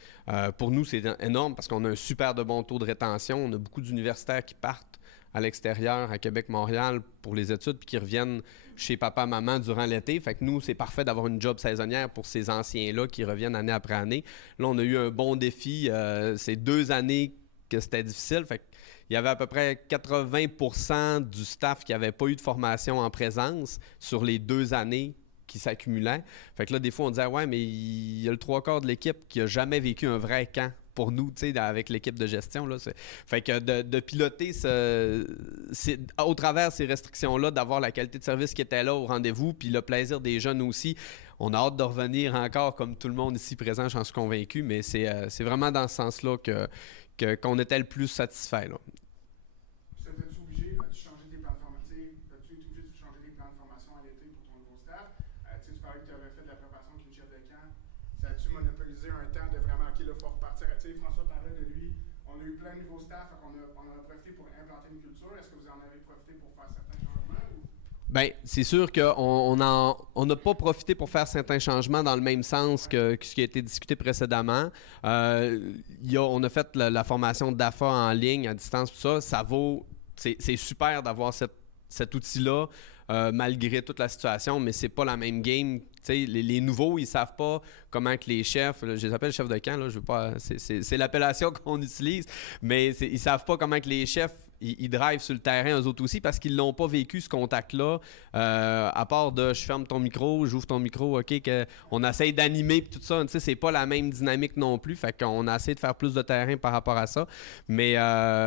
Pour nous, c'est énorme parce qu'on a un super de bon taux de rétention. On a beaucoup d'universitaires qui partent à l'extérieur, à Québec, Montréal, pour les études, puis qui reviennent chez papa, maman durant l'été. Fait que nous, c'est parfait d'avoir une job saisonnière pour ces anciens-là qui reviennent année après année. Là, on a eu un bon défi. C'est 2 années que c'était difficile. Fait qu'il y avait à peu près 80% du staff qui n'avait pas eu de formation en présence sur les 2 années qui s'accumulaient. Fait que là, des fois, on disait « Ouais, mais il y a le 3/4 de l'équipe qui n'a jamais vécu un vrai camp. » Pour nous, tu sais, avec l'équipe de gestion. Là, fait que de piloter au travers ces restrictions-là, d'avoir la qualité de service qui était là au rendez-vous, puis le plaisir des jeunes aussi. On a hâte de revenir encore, comme tout le monde ici présent, j'en suis convaincu, mais c'est vraiment dans ce sens-là qu'on était le plus satisfait. Là. T'es-tu obligé? As-tu changé tes plans de formation? As-tu été obligé de changer tes plans de formation à l'été pour ton nouveau staff? Tu parlais que tu avais fait de la préparation avec une chef de camp. Ça a-tu monopolisé un temps de vraiment, OK, là, il faut repartir? François parlait de lui. On a eu plein de nouveaux staff, on en a profité pour implanter une culture. Est-ce que vous en avez profité pour faire certains changements? Bien, c'est sûr qu'on n'a pas profité pour faire certains changements dans le même sens que ce qui a été discuté précédemment. On a fait la formation d'AFA en ligne, à distance, tout ça. C'est super d'avoir cet outil-là, malgré toute la situation, mais c'est pas la même game. Les nouveaux, ils savent pas comment que les chefs, là, je les appelle chefs de camp, là, je veux pas, c'est l'appellation qu'on utilise, mais ils savent pas comment que les chefs ils drivent sur le terrain, eux autres aussi, parce qu'ils l'ont pas vécu, ce contact-là, à part de « je ferme ton micro, j'ouvre ton micro, OK », on essaye d'animer tout ça. Tu sais, c'est pas la même dynamique non plus, fait qu'on a essayé de faire plus de terrain par rapport à ça. Mais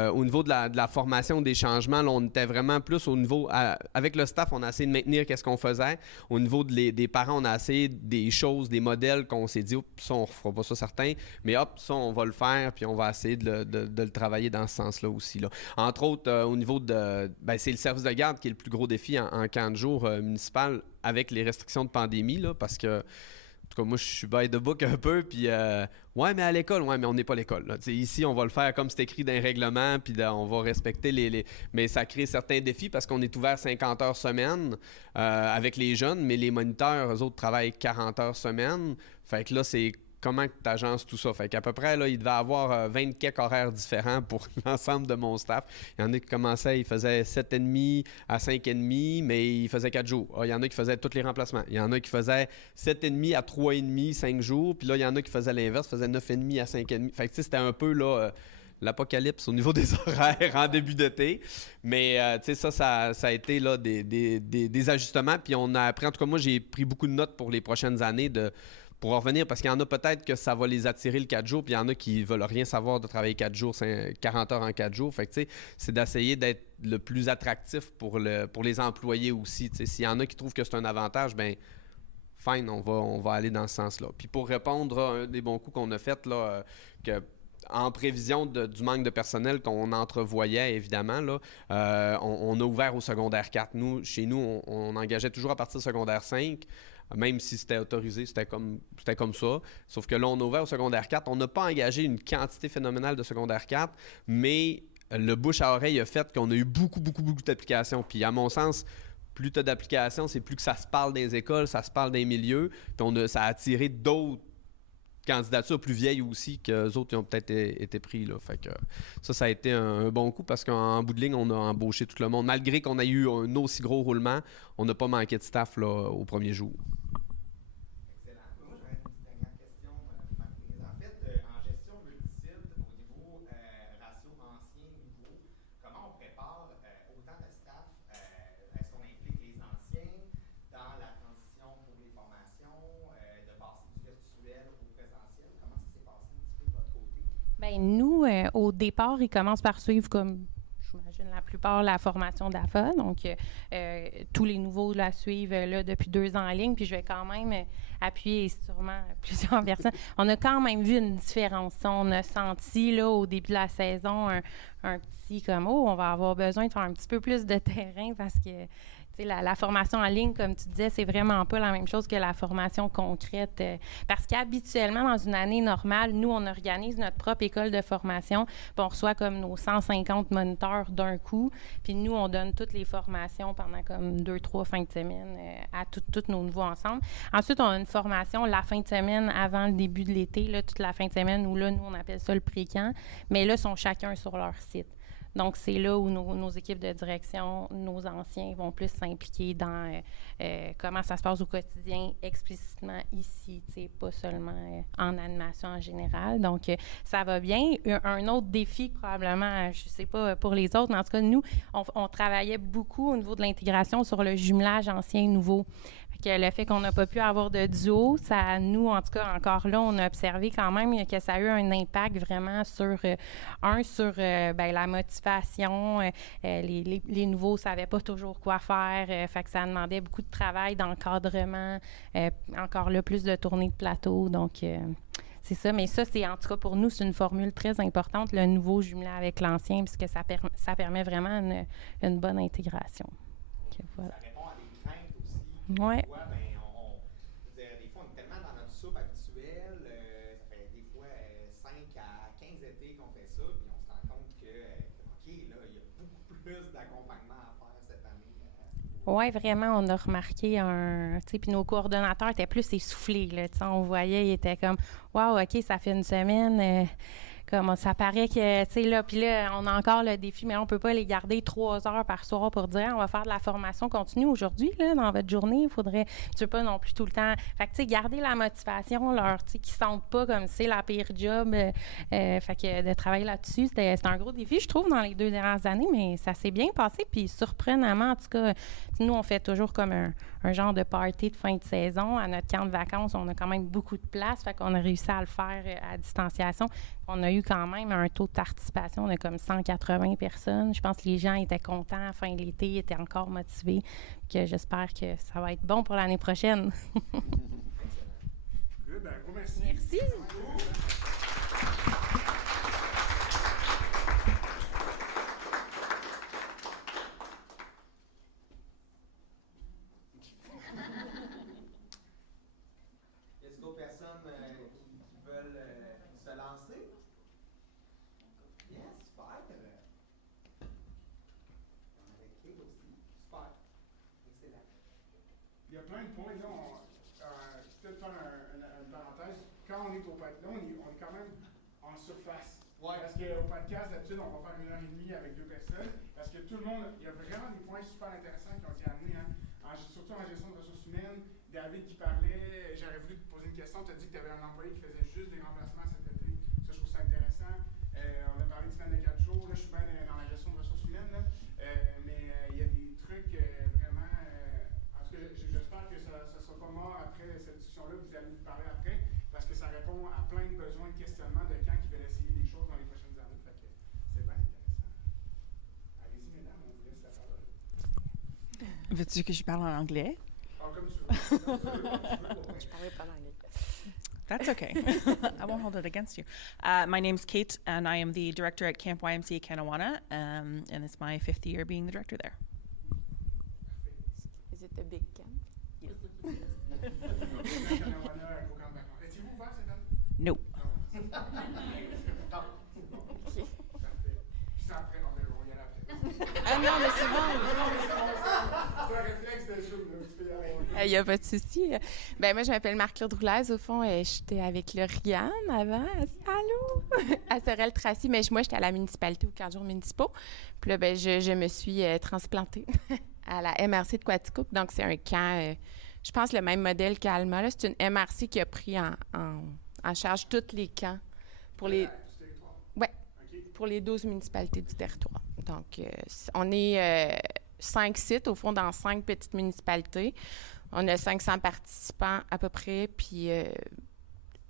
au niveau de la formation, des changements, là, on était vraiment plus au niveau... avec le staff, on a essayé de maintenir qu'est-ce qu'on faisait. Au niveau des parents, on a essayé des choses, des modèles qu'on s'est dit « Oups, ça, on ne fera pas ça certain, mais hop, ça, on va le faire, puis on va essayer de le travailler dans ce sens-là aussi. » Là. Entre autres, au niveau de... c'est le service de garde qui est le plus gros défi en camp de jour municipal avec les restrictions de pandémie, là, parce que, en tout cas, moi, je suis by the book un peu, puis ouais, mais à l'école, ouais, mais on n'est pas l'école. Là. Ici, on va le faire comme c'est écrit dans les règlements, puis on va respecter les... Mais ça crée certains défis parce qu'on est ouvert 50 heures semaine avec les jeunes, mais les moniteurs, eux autres, travaillent 40 heures semaine. Fait que là, c'est comment tu agences tout ça. Fait qu'à peu près, là, il devait avoir 20 quelques horaires différents pour l'ensemble de mon staff. Il y en a qui commençaient, ils faisaient 7,5 à 5,5, mais ils faisaient 4 jours. Il y en a qui faisaient tous les remplacements. Il y en a qui faisaient 7,5 à 3,5, 5 jours. Puis là, il y en a qui faisaient l'inverse, faisaient 9,5 à 5,5. Fait que tu sais, c'était un peu là... l'apocalypse au niveau des horaires en début d'été. Mais tu sais, ça a été là, des ajustements. Puis on a appris, en tout cas, moi, j'ai pris beaucoup de notes pour les prochaines années pour en revenir, parce qu'il y en a peut-être que ça va les attirer le 4 jours, puis il y en a qui veulent rien savoir de travailler 4 jours, 40 heures en 4 jours. Fait que tu sais, c'est d'essayer d'être le plus attractif pour les employés aussi. Tu sais, s'il y en a qui trouvent que c'est un avantage, ben fine, on va aller dans ce sens-là. Puis pour répondre à un des bons coups qu'on a fait, là, que en prévision du manque de personnel qu'on entrevoyait, évidemment, là, on a ouvert au secondaire 4. Chez nous, on engageait toujours à partir du secondaire 5, même si c'était autorisé, c'était comme ça. Sauf que là, on a ouvert au secondaire 4. On n'a pas engagé une quantité phénoménale de secondaire 4, mais le bouche à oreille a fait qu'on a eu beaucoup d'applications. Puis à mon sens, plus tu as d'applications, c'est plus que ça se parle dans les écoles, ça se parle dans les milieux. Puis ça a attiré d'autres candidatures plus vieilles aussi qu'eux autres, ils ont peut-être été pris. Là. Fait que ça a été un bon coup parce qu'en bout de ligne, on a embauché tout le monde. Malgré qu'on a eu un aussi gros roulement, on n'a pas manqué de staff là, au premier jour. Excellent. Moi, j'aurais une petite dernière question, Marie-Lise. En fait, en gestion multisite, au niveau ratio ancien-nouveau, comment on prépare autant de staff? Est-ce qu'on implique les anciens dans la transition pour les formations, de passer du virtuel au présentiel? Comment ça s'est passé un petit peu de votre côté? Bien, nous, au départ, ils commencent par suivre comme... J'imagine la plupart la formation d'AFA. Donc, tous les nouveaux la suivent là, depuis 2 ans en ligne. Puis, je vais quand même appuyer sûrement plusieurs personnes. On a quand même vu une différence. On a senti là, au début de la saison un petit comme « Oh, on va avoir besoin de faire un petit peu plus de terrain parce que... » La formation en ligne, comme tu disais, c'est vraiment pas la même chose que la formation concrète. Parce qu'habituellement, dans une année normale, nous, on organise notre propre école de formation, puis on reçoit comme nos 150 moniteurs d'un coup, puis nous, on donne toutes les formations pendant comme 2-3 fins de semaine à tous nos nouveaux ensemble. Ensuite, on a une formation la fin de semaine avant le début de l'été, là, toute la fin de semaine, où là, nous, on appelle ça le pré-camp, mais là, ils sont chacun sur leur site. Donc, c'est là où nos équipes de direction, nos anciens vont plus s'impliquer dans comment ça se passe au quotidien, explicitement ici, pas seulement en animation en général. Donc, ça va bien. Un autre défi, probablement, je ne sais pas pour les autres, mais en tout cas, nous, on travaillait beaucoup au niveau de l'intégration sur le jumelage ancien-nouveau. Que le fait qu'on n'a pas pu avoir de duo, ça, nous, en tout cas, encore là, on a observé quand même que ça a eu un impact vraiment sur, la motivation. Les nouveaux ne savaient pas toujours quoi faire. Fait que ça demandait beaucoup de travail, d'encadrement, encore là, plus de tournées de plateau. Donc, c'est ça. Mais ça, c'est en tout cas, pour nous, c'est une formule très importante, le nouveau jumelé avec l'ancien, puisque ça permet vraiment une bonne intégration. Donc, voilà. Ouais. Des fois, des fois, on est tellement dans notre soupe actuelle, ça fait des fois 5 à 15 étés qu'on fait ça, puis on se rend compte que, OK, là, il y a beaucoup plus d'accompagnement à faire cette année. Oui, vraiment, on a remarqué puis nos coordonnateurs étaient plus essoufflés, là, on voyait, ils étaient comme, wow, OK, ça fait une semaine comme ça paraît que, tu sais, là, puis là, on a encore le défi, mais on peut pas les garder 3 heures par soir pour dire, on va faire de la formation continue aujourd'hui, là, dans votre journée. Il faudrait, tu veux pas non plus tout le temps. Fait que, tu sais, garder la motivation, leur, tu sais, qu'ils sentent pas comme c'est la pire job. Fait que de travailler là-dessus, c'était un gros défi, je trouve, dans les 2 dernières années, mais ça s'est bien passé, puis surprenamment, en tout cas, nous, on fait toujours comme un genre de party de fin de saison. À notre camp de vacances, on a quand même beaucoup de place, fait qu'on a réussi à le faire à distanciation. On a eu quand même un taux de participation de comme 180 personnes. Je pense que les gens étaient contents à la fin de l'été, ils étaient encore motivés. Que j'espère que ça va être bon pour l'année prochaine. Good, ben, gros merci. Merci. Y a-t-il d'autres personnes qui veulent se lancer? Yes, super. Avec Kate aussi. Super. Excellent. Il y a plein de points, là, peut-être faire une parenthèse. Quand on est au podcast, là, on est quand même en surface. Ouais. Parce qu'au podcast, d'habitude, on va faire 1h30 avec 2 personnes. Parce que tout le monde, il y a vraiment des points super intéressants qui ont été amenés, hein. Surtout en gestion de ressources humaines. David qui parlait, j'aurais voulu te poser une question. Tu as dit que tu avais un employé qui faisait juste des remplacements cet été. Ça, je trouve ça intéressant. On a parlé de semaine de 4 jours. Là, je suis bien dans la gestion de ressources humaines. Là. Mais il y a des trucs vraiment. En tout cas, j'espère que ça ne sera pas mort après cette discussion-là. Vous allez vous parler après. Parce que ça répond à plein de besoins de questionnement de gens qui veulent essayer des choses dans les prochaines années. Fait que c'est bien intéressant. Allez-y, mesdames, on vous laisse la parole. Veux-tu que je parle en anglais? Ah, comme tu veux. Je parlais pas l'anglais. That's okay. I won't hold it against you. My name's Kate, and I am the director at Camp YMCA Canawana, and it's my 5th year being the director there. Is it a big camp? Yes. Étiez-vous ouvert cette année? Nope. Ah non, mais c'est bon. C'est un réflexe de Zoom, là, tu peux y aller. Il n'y a pas de souci. Ben moi, je m'appelle Marc-Claude Roulaz. Au fond, j'étais avec Lauriane avant. Allô? À Sorel-Tracy. Mais moi, j'étais à la municipalité, aux 4 jours municipaux. Puis là, ben, je me suis transplantée à la MRC de Quaticook. Donc, c'est un camp, je pense, le même modèle qu'Alma. Là. C'est une MRC qui a pris en charge tous les camps pour les... Ouais, pour les 12 municipalités du territoire. Donc, on est 5 sites, au fond, dans 5 petites municipalités. On a 500 participants à peu près, puis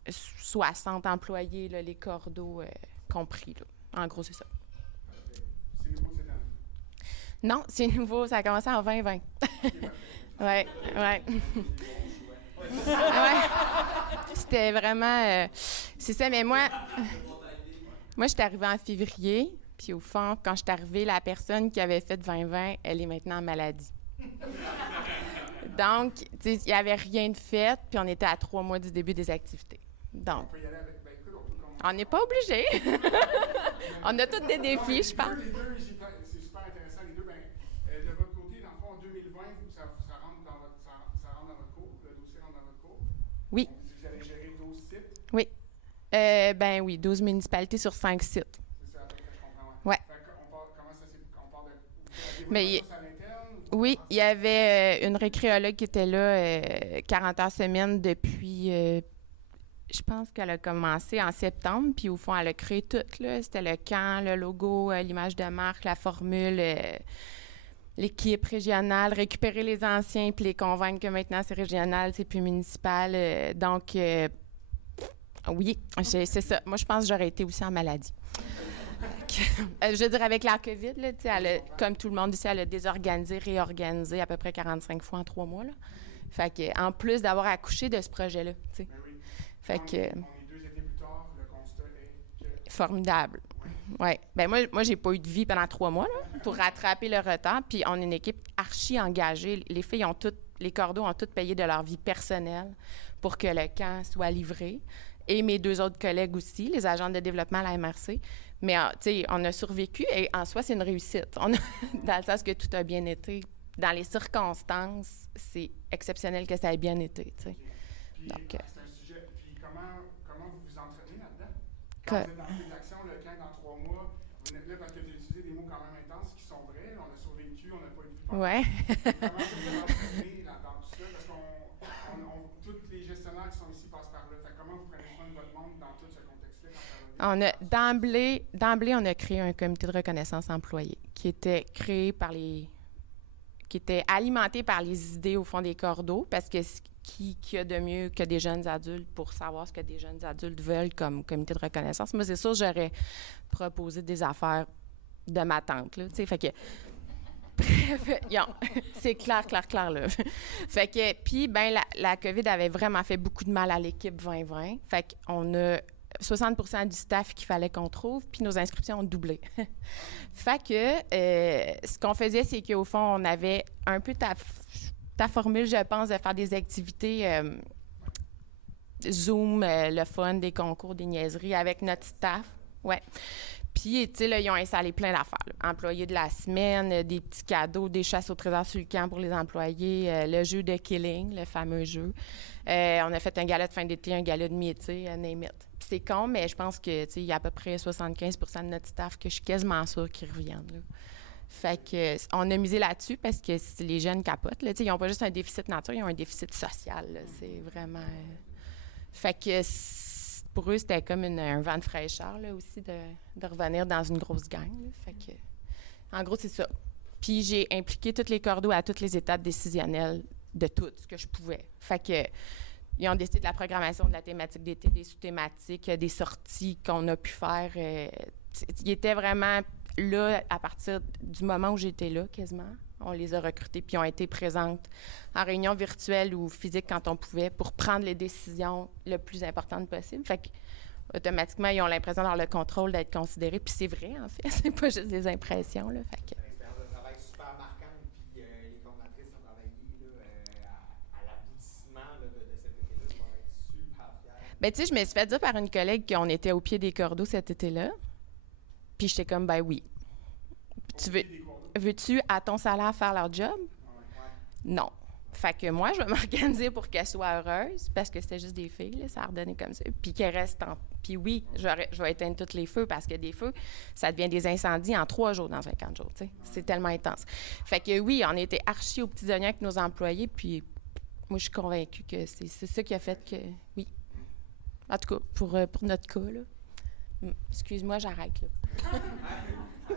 60 employés, là, les cordeaux compris. Là. En gros, c'est ça. C'est nouveau cette année? Non, c'est nouveau. Ça a commencé en 2020. Ouais. Ouais. C'était vraiment... c'est ça, mais moi, je suis arrivée en février, puis au fond, quand je suis arrivée, la personne qui avait fait 2020, elle est maintenant en maladie. Donc, tu sais, il n'y avait rien de fait, puis on était à 3 mois du début des activités. Donc, On peut y aller avec. Ben écoute, on peut commencer. on n'est pas obligé. On a tous des défis, je pense. Les deux, c'est super intéressant. Les deux, ben, de votre côté, dans le fond, en 2020, ça rentre dans votre cours, le dossier rentre dans votre cours. Oui. Vous allez gérer 12 sites. Oui. Ben oui, 12 municipalités sur 5 sites. C'est ça, à peu près, je comprends. Ouais. Fait comment ça s'est. On part de. Mais à l'interne? Oui, il y avait une récréologue qui était là 40 heures semaine depuis, je pense qu'elle a commencé en septembre, puis au fond, elle a créé tout, là. C'était le camp, le logo, l'image de marque, la formule, l'équipe régionale, récupérer les anciens, puis les convaincre que maintenant c'est régional, c'est plus municipal. Donc, oui, c'est ça. Moi, je pense que j'aurais été aussi en maladie. Je veux dire, avec la COVID, là, comme tout le monde ici, elle a désorganisé, réorganisé à peu près 45 fois en 3 mois. Là. Fait que, en plus d'avoir accouché de ce projet-là. Ben oui. Fait que, on est 2 étés plus tard, le constat est que... Formidable. Ouais. Ben moi, j'ai pas eu de vie pendant 3 mois là, pour rattraper le retard. Puis on est une équipe archi engagée. Les filles ont toutes, les cordeaux ont toutes payé de leur vie personnelle pour que le camp soit livré. Et mes 2 autres collègues aussi, les agents de développement à la MRC. Mais, tu sais, on a survécu et en soi, c'est une réussite. Dans le sens que tout a bien été. Dans les circonstances, c'est exceptionnel que ça ait bien été, tu sais. Puis, c'est un sujet... Puis, comment vous vous entretenez là-dedans? Quand vous êtes dans ces actions, le camp dans 3 mois, vous êtes là parce que vous utilisez des mots quand même intenses qui sont vrais. On a survécu, on n'a pas été peur. Ouais. Comment vous apprenez dans tout ça? Parce que tous les gestionnaires qui sont ici passent par là. Fait comment vous prenez soin de votre monde dans tout ce contexte-là? D'emblée, on a créé un comité de reconnaissance employé qui était créé qui était alimenté par les idées au fond des cordeaux, parce que qui a de mieux que des jeunes adultes pour savoir ce que des jeunes adultes veulent comme comité de reconnaissance? Moi, c'est sûr, j'aurais proposé des affaires de ma tante, là, tu sais, fait que... Bref, c'est clair, là. Fait que, puis, ben, la COVID avait vraiment fait beaucoup de mal à l'équipe 2020. Fait qu'on a 60% du staff qu'il fallait qu'on trouve, puis nos inscriptions ont doublé. Fait que, ce qu'on faisait, c'est qu'au fond, on avait un peu ta formule, je pense, de faire des activités Zoom, le fun, des concours, des niaiseries avec notre staff. Ouais. Puis, tu sais, là, ils ont installé plein d'affaires. Là. Employés de la semaine, des petits cadeaux, des chasses au trésor sur le camp pour les employés, le jeu de Killing, le fameux jeu. On a fait un gala de fin d'été, un gala de métier, name it. Puis c'est con, mais je pense que, tu sais, il y a à peu près 75% de notre staff que je suis quasiment sûre qu'ils reviennent, là. Fait que on a misé là-dessus parce que les jeunes capotent, là. Tu sais, ils n'ont pas juste un déficit nature, ils ont un déficit social, là. C'est vraiment... Fait que pour eux, c'était comme un vent de fraîcheur, là, aussi, de revenir dans une grosse gang, là. Fait que, en gros, c'est ça. Puis j'ai impliqué tous les cordeaux à toutes les étapes décisionnelles de tout ce que je pouvais. Fait que ils ont décidé de la programmation, de la thématique d'été, des sous-thématiques, des sorties qu'on a pu faire. Ils étaient vraiment là à partir du moment où j'étais là, quasiment. On les a recrutés, puis ils ont été présentes en réunion virtuelle ou physique quand on pouvait pour prendre les décisions le plus importantes possible. Fait que, automatiquement, ils ont l'impression d'avoir le contrôle, d'être considérés. Puis c'est vrai, en fait. C'est pas juste des impressions, là. Fait que... L'expérience de travail super marquante, puis les coordonnatrices ont travaillé là, à l'aboutissement là, de cet été-là. Je vais être super fière. Bien, tu sais, je me suis fait dire par une collègue qu'on était au pied des cordeaux cet été-là. Puis j'étais comme, ben oui. Veux-tu, à ton salaire, faire leur job? Non. Fait que moi, je vais m'organiser pour qu'elles soient heureuses, parce que c'était juste des filles, là, ça a redonné comme ça. Puis qu'elles restent en... Puis oui, je vais éteindre tous les feux, parce que des feux, ça devient des incendies en 3 jours dans un camp de jour, tu sais. C'est tellement intense. Fait que oui, on était archi aux petits oignons avec nos employés, puis moi, je suis convaincue que c'est ça qui a fait que... Oui. En tout cas, pour notre cas, là. Excuse-moi, j'arrête, là.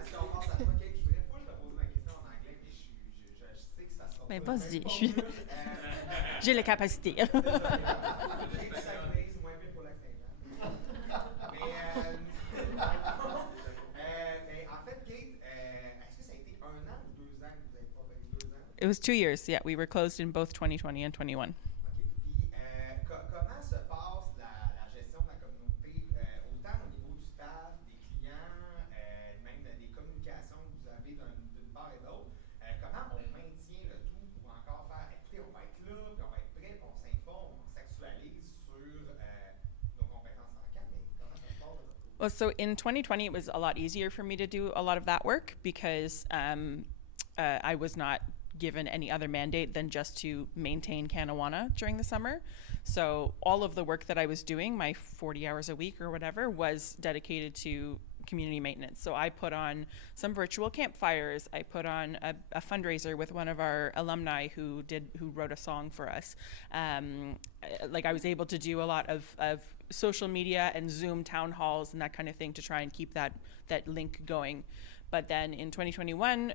Si on pense à toi, Kate, je voudrais pas que je te pose ma question en anglais, mais je sais que ça sera Mais pas vas-y, j'ai la capacité. J'ai que ça pèse moins vite pour l'accent. Mais en fait, Kate, est-ce que ça a été 1 an ou 2 ans que vous avez travaillé? 2 ans? It was 2 years. Yeah, we were closed in both 2020 and 21. OK. Puis, comment se passe la gestion de la communauté, autant au niveau du staff, des clients, même des communications que vous avez d'une part et d'autre? Comment on maintient le tout pour encore faire, écoutez, on va être là, puis on va être prêt, puis on s'informe, on s'actualise sur nos compétences en camp, mais comment ça se passe de votre côté? Well, so in 2020, it was a lot easier for me to do a lot of that work because I was not given any other mandate than just to maintain Canawana during the summer. So all of the work that I was doing, my 40 hours a week or whatever, was dedicated to community maintenance. So I put on some virtual campfires. I put on a fundraiser with one of our alumni who wrote a song for us. Like I was able to do a lot of social media and Zoom town halls and that kind of thing to try and keep that link going. But then in 2021,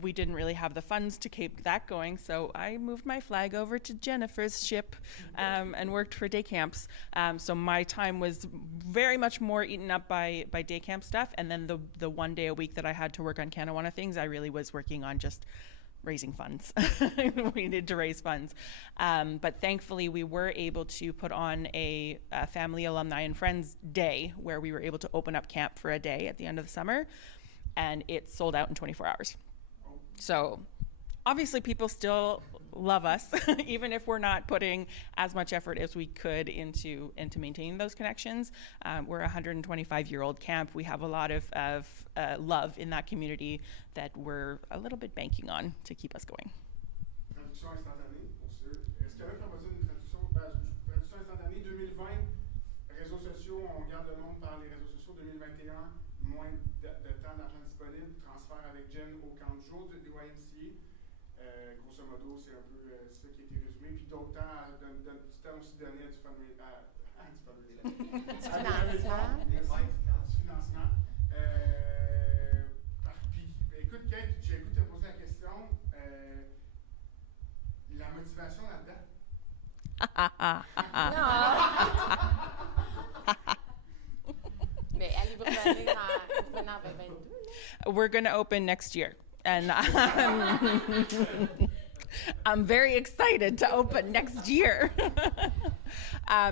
we didn't really have the funds to keep that going, so I moved my flag over to Jennifer's ship and worked for day camps. So my time was very much more eaten up by day camp stuff, and then the 1 day a week that I had to work on Canawana things, I really was working on just raising funds. We needed to raise funds. But thankfully, we were able to put on a family, alumni, and friends day where we were able to open up camp for a day at the end of the summer. And it sold out in 24 hours. So obviously people still love us, even if we're not putting as much effort as we could into maintaining those connections. We're a 125-year-old camp. We have a lot of love in that community that we're a little bit banking on to keep us going. Traduction instantanée pour ceux. Est-ce qu'il y a un qui a besoin d'une traduction instantanée 2020, réseaux sociaux? sociaux, on garde le monde par les réseaux sociaux. 2021, moins de temps, d'argent disponible. Transfert avec Jen au camp de jour du YMCA. Grosso modo, c'est un peu ça qui a été résumé. Puis d'autres temps, du temps aussi donné à du fundraising. Financement. Puis, écoute, Kate, j'ai écouté te poser la question. La motivation là-dedans? Mais allez-vous revenir en 2022? We're going to open next year. And I'm very excited to open next year.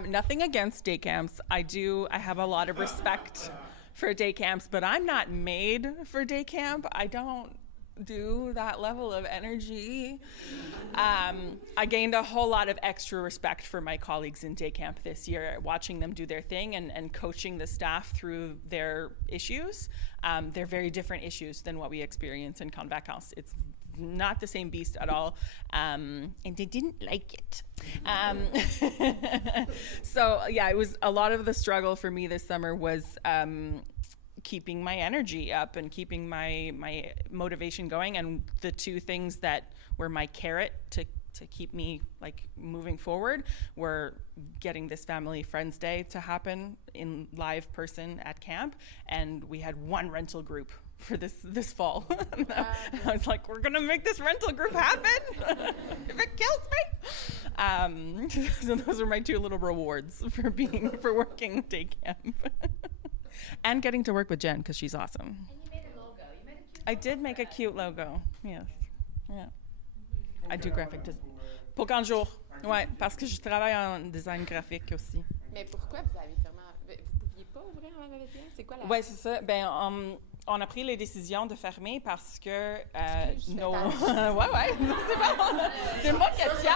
Nothing against day camps. I have a lot of respect for day camps, but I'm not made for day camp. I don't do that level of energy. I gained a whole lot of extra respect for my colleagues in day camp this year, watching them do their thing and coaching the staff through their issues. They're very different issues than what we experience in Camp Vacances. It's not the same beast at all, and they didn't like it. So yeah, it was a lot of the struggle for me this summer was keeping my energy up and keeping my motivation going, and the two things that were my carrot to keep me like moving forward were getting this family friends day to happen in live person at camp, and we had one rental group for this fall. I was like, we're gonna make this rental group happen if it kills me. So those are my two little rewards for working day camp. And getting to work with Jen, because she's awesome. And you made a logo. You made a cute I did make a cute logo, yes. Yeah. I do graphic design. Pour Camp Jour, ouais, parce que je travaille en design graphique aussi. Mais pourquoi vous avez fermé? Vous pouviez pas ouvrir en même temps? C'est quoi la... Ouais, c'est ça. Ben, on a pris les décisions de fermer parce que nos... ouais, c'est bon. C'est ma question.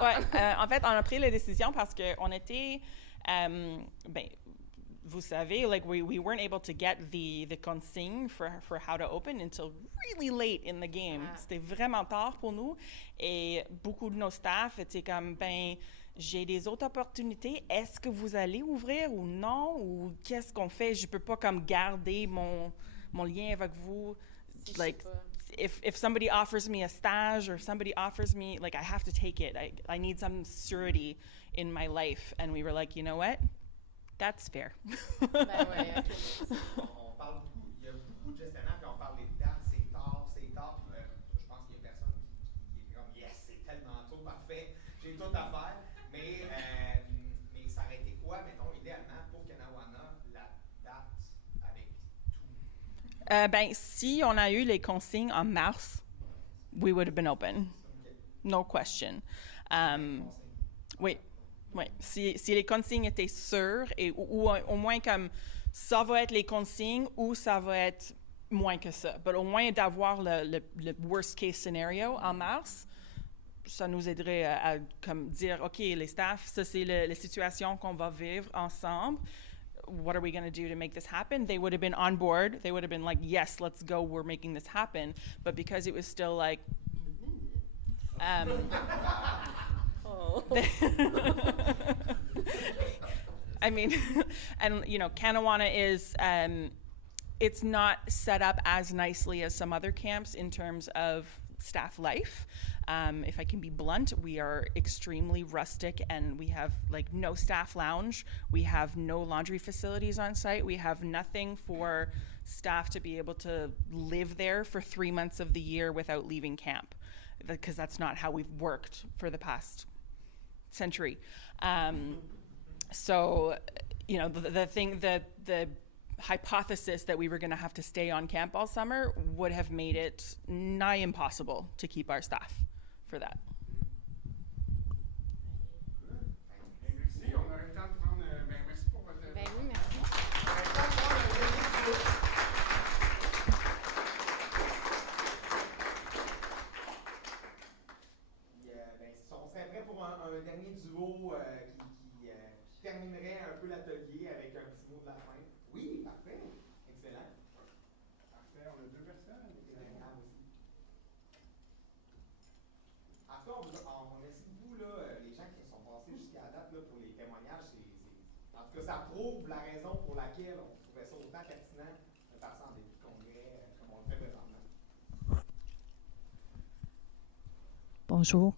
Ouais, en fait, on a pris les décisions parce qu'on était, vous savez, like we weren't able to get the consigne for how to open until really late in the game. C'était vraiment tard pour nous et beaucoup de nos staff étaient comme, j'ai des autres opportunités. Est-ce que vous allez ouvrir ou non? Ou qu'est-ce qu'on fait? Je peux pas comme garder mon lien avec vous. Like, if somebody offers me a stage or if somebody offers me, like, I have to take it. I need some surety in my life. And we were like, you know what? That's fair. On parle beaucoup, il y a beaucoup de gestionnaires qui ont parlé de dates, c'est tard. Je pense qu'il y a personne qui est comme, yes, c'est tellement tôt, parfait, j'ai tout à faire. Mais ça aurait été quoi, mettons, idéalement, pour Kanawana, la date avec tout? Si on a eu les consignes en mars, we would have been open. No question. Oui. Si les consignes étaient sûres, ou au moins comme ça va être les consignes ou ça va être moins que ça. Mais au moins d'avoir le worst case scenario en mars, ça nous aiderait à comme dire, OK, les staffs, ça c'est la situation qu'on va vivre ensemble. What are we going to do to make this happen? They would have been on board. They would have been like, yes, let's go. We're making this happen. But because it was still like, I mean, and you know, Kanawana is, it's not set up as nicely as some other camps in terms of staff life. If I can be blunt, we are extremely rustic and we have like no staff lounge. We have no laundry facilities on site. We have nothing for staff to be able to live there for 3 months of the year without leaving camp, because that's not how we've worked for the past century. So, you know, the hypothesis that we were going to have to stay on camp all summer would have made it nigh impossible to keep our staff for that. Merci, on a eu le temps de prendre. Merci pour votre. Ben oui, merci. On serait prêt pour un dernier duo qui terminerait un peu l'atelier avec un petit mot de la fin. Oui, parfait. Excellent. Parfait, on a 2 personnes. En tout cas, on remercie beaucoup les gens qui sont passés tout cas, ça prouve la raison pour laquelle on trouvait ça autant pertinent de faire ça en début de congrès, comme on le fait présentement. Bonjour.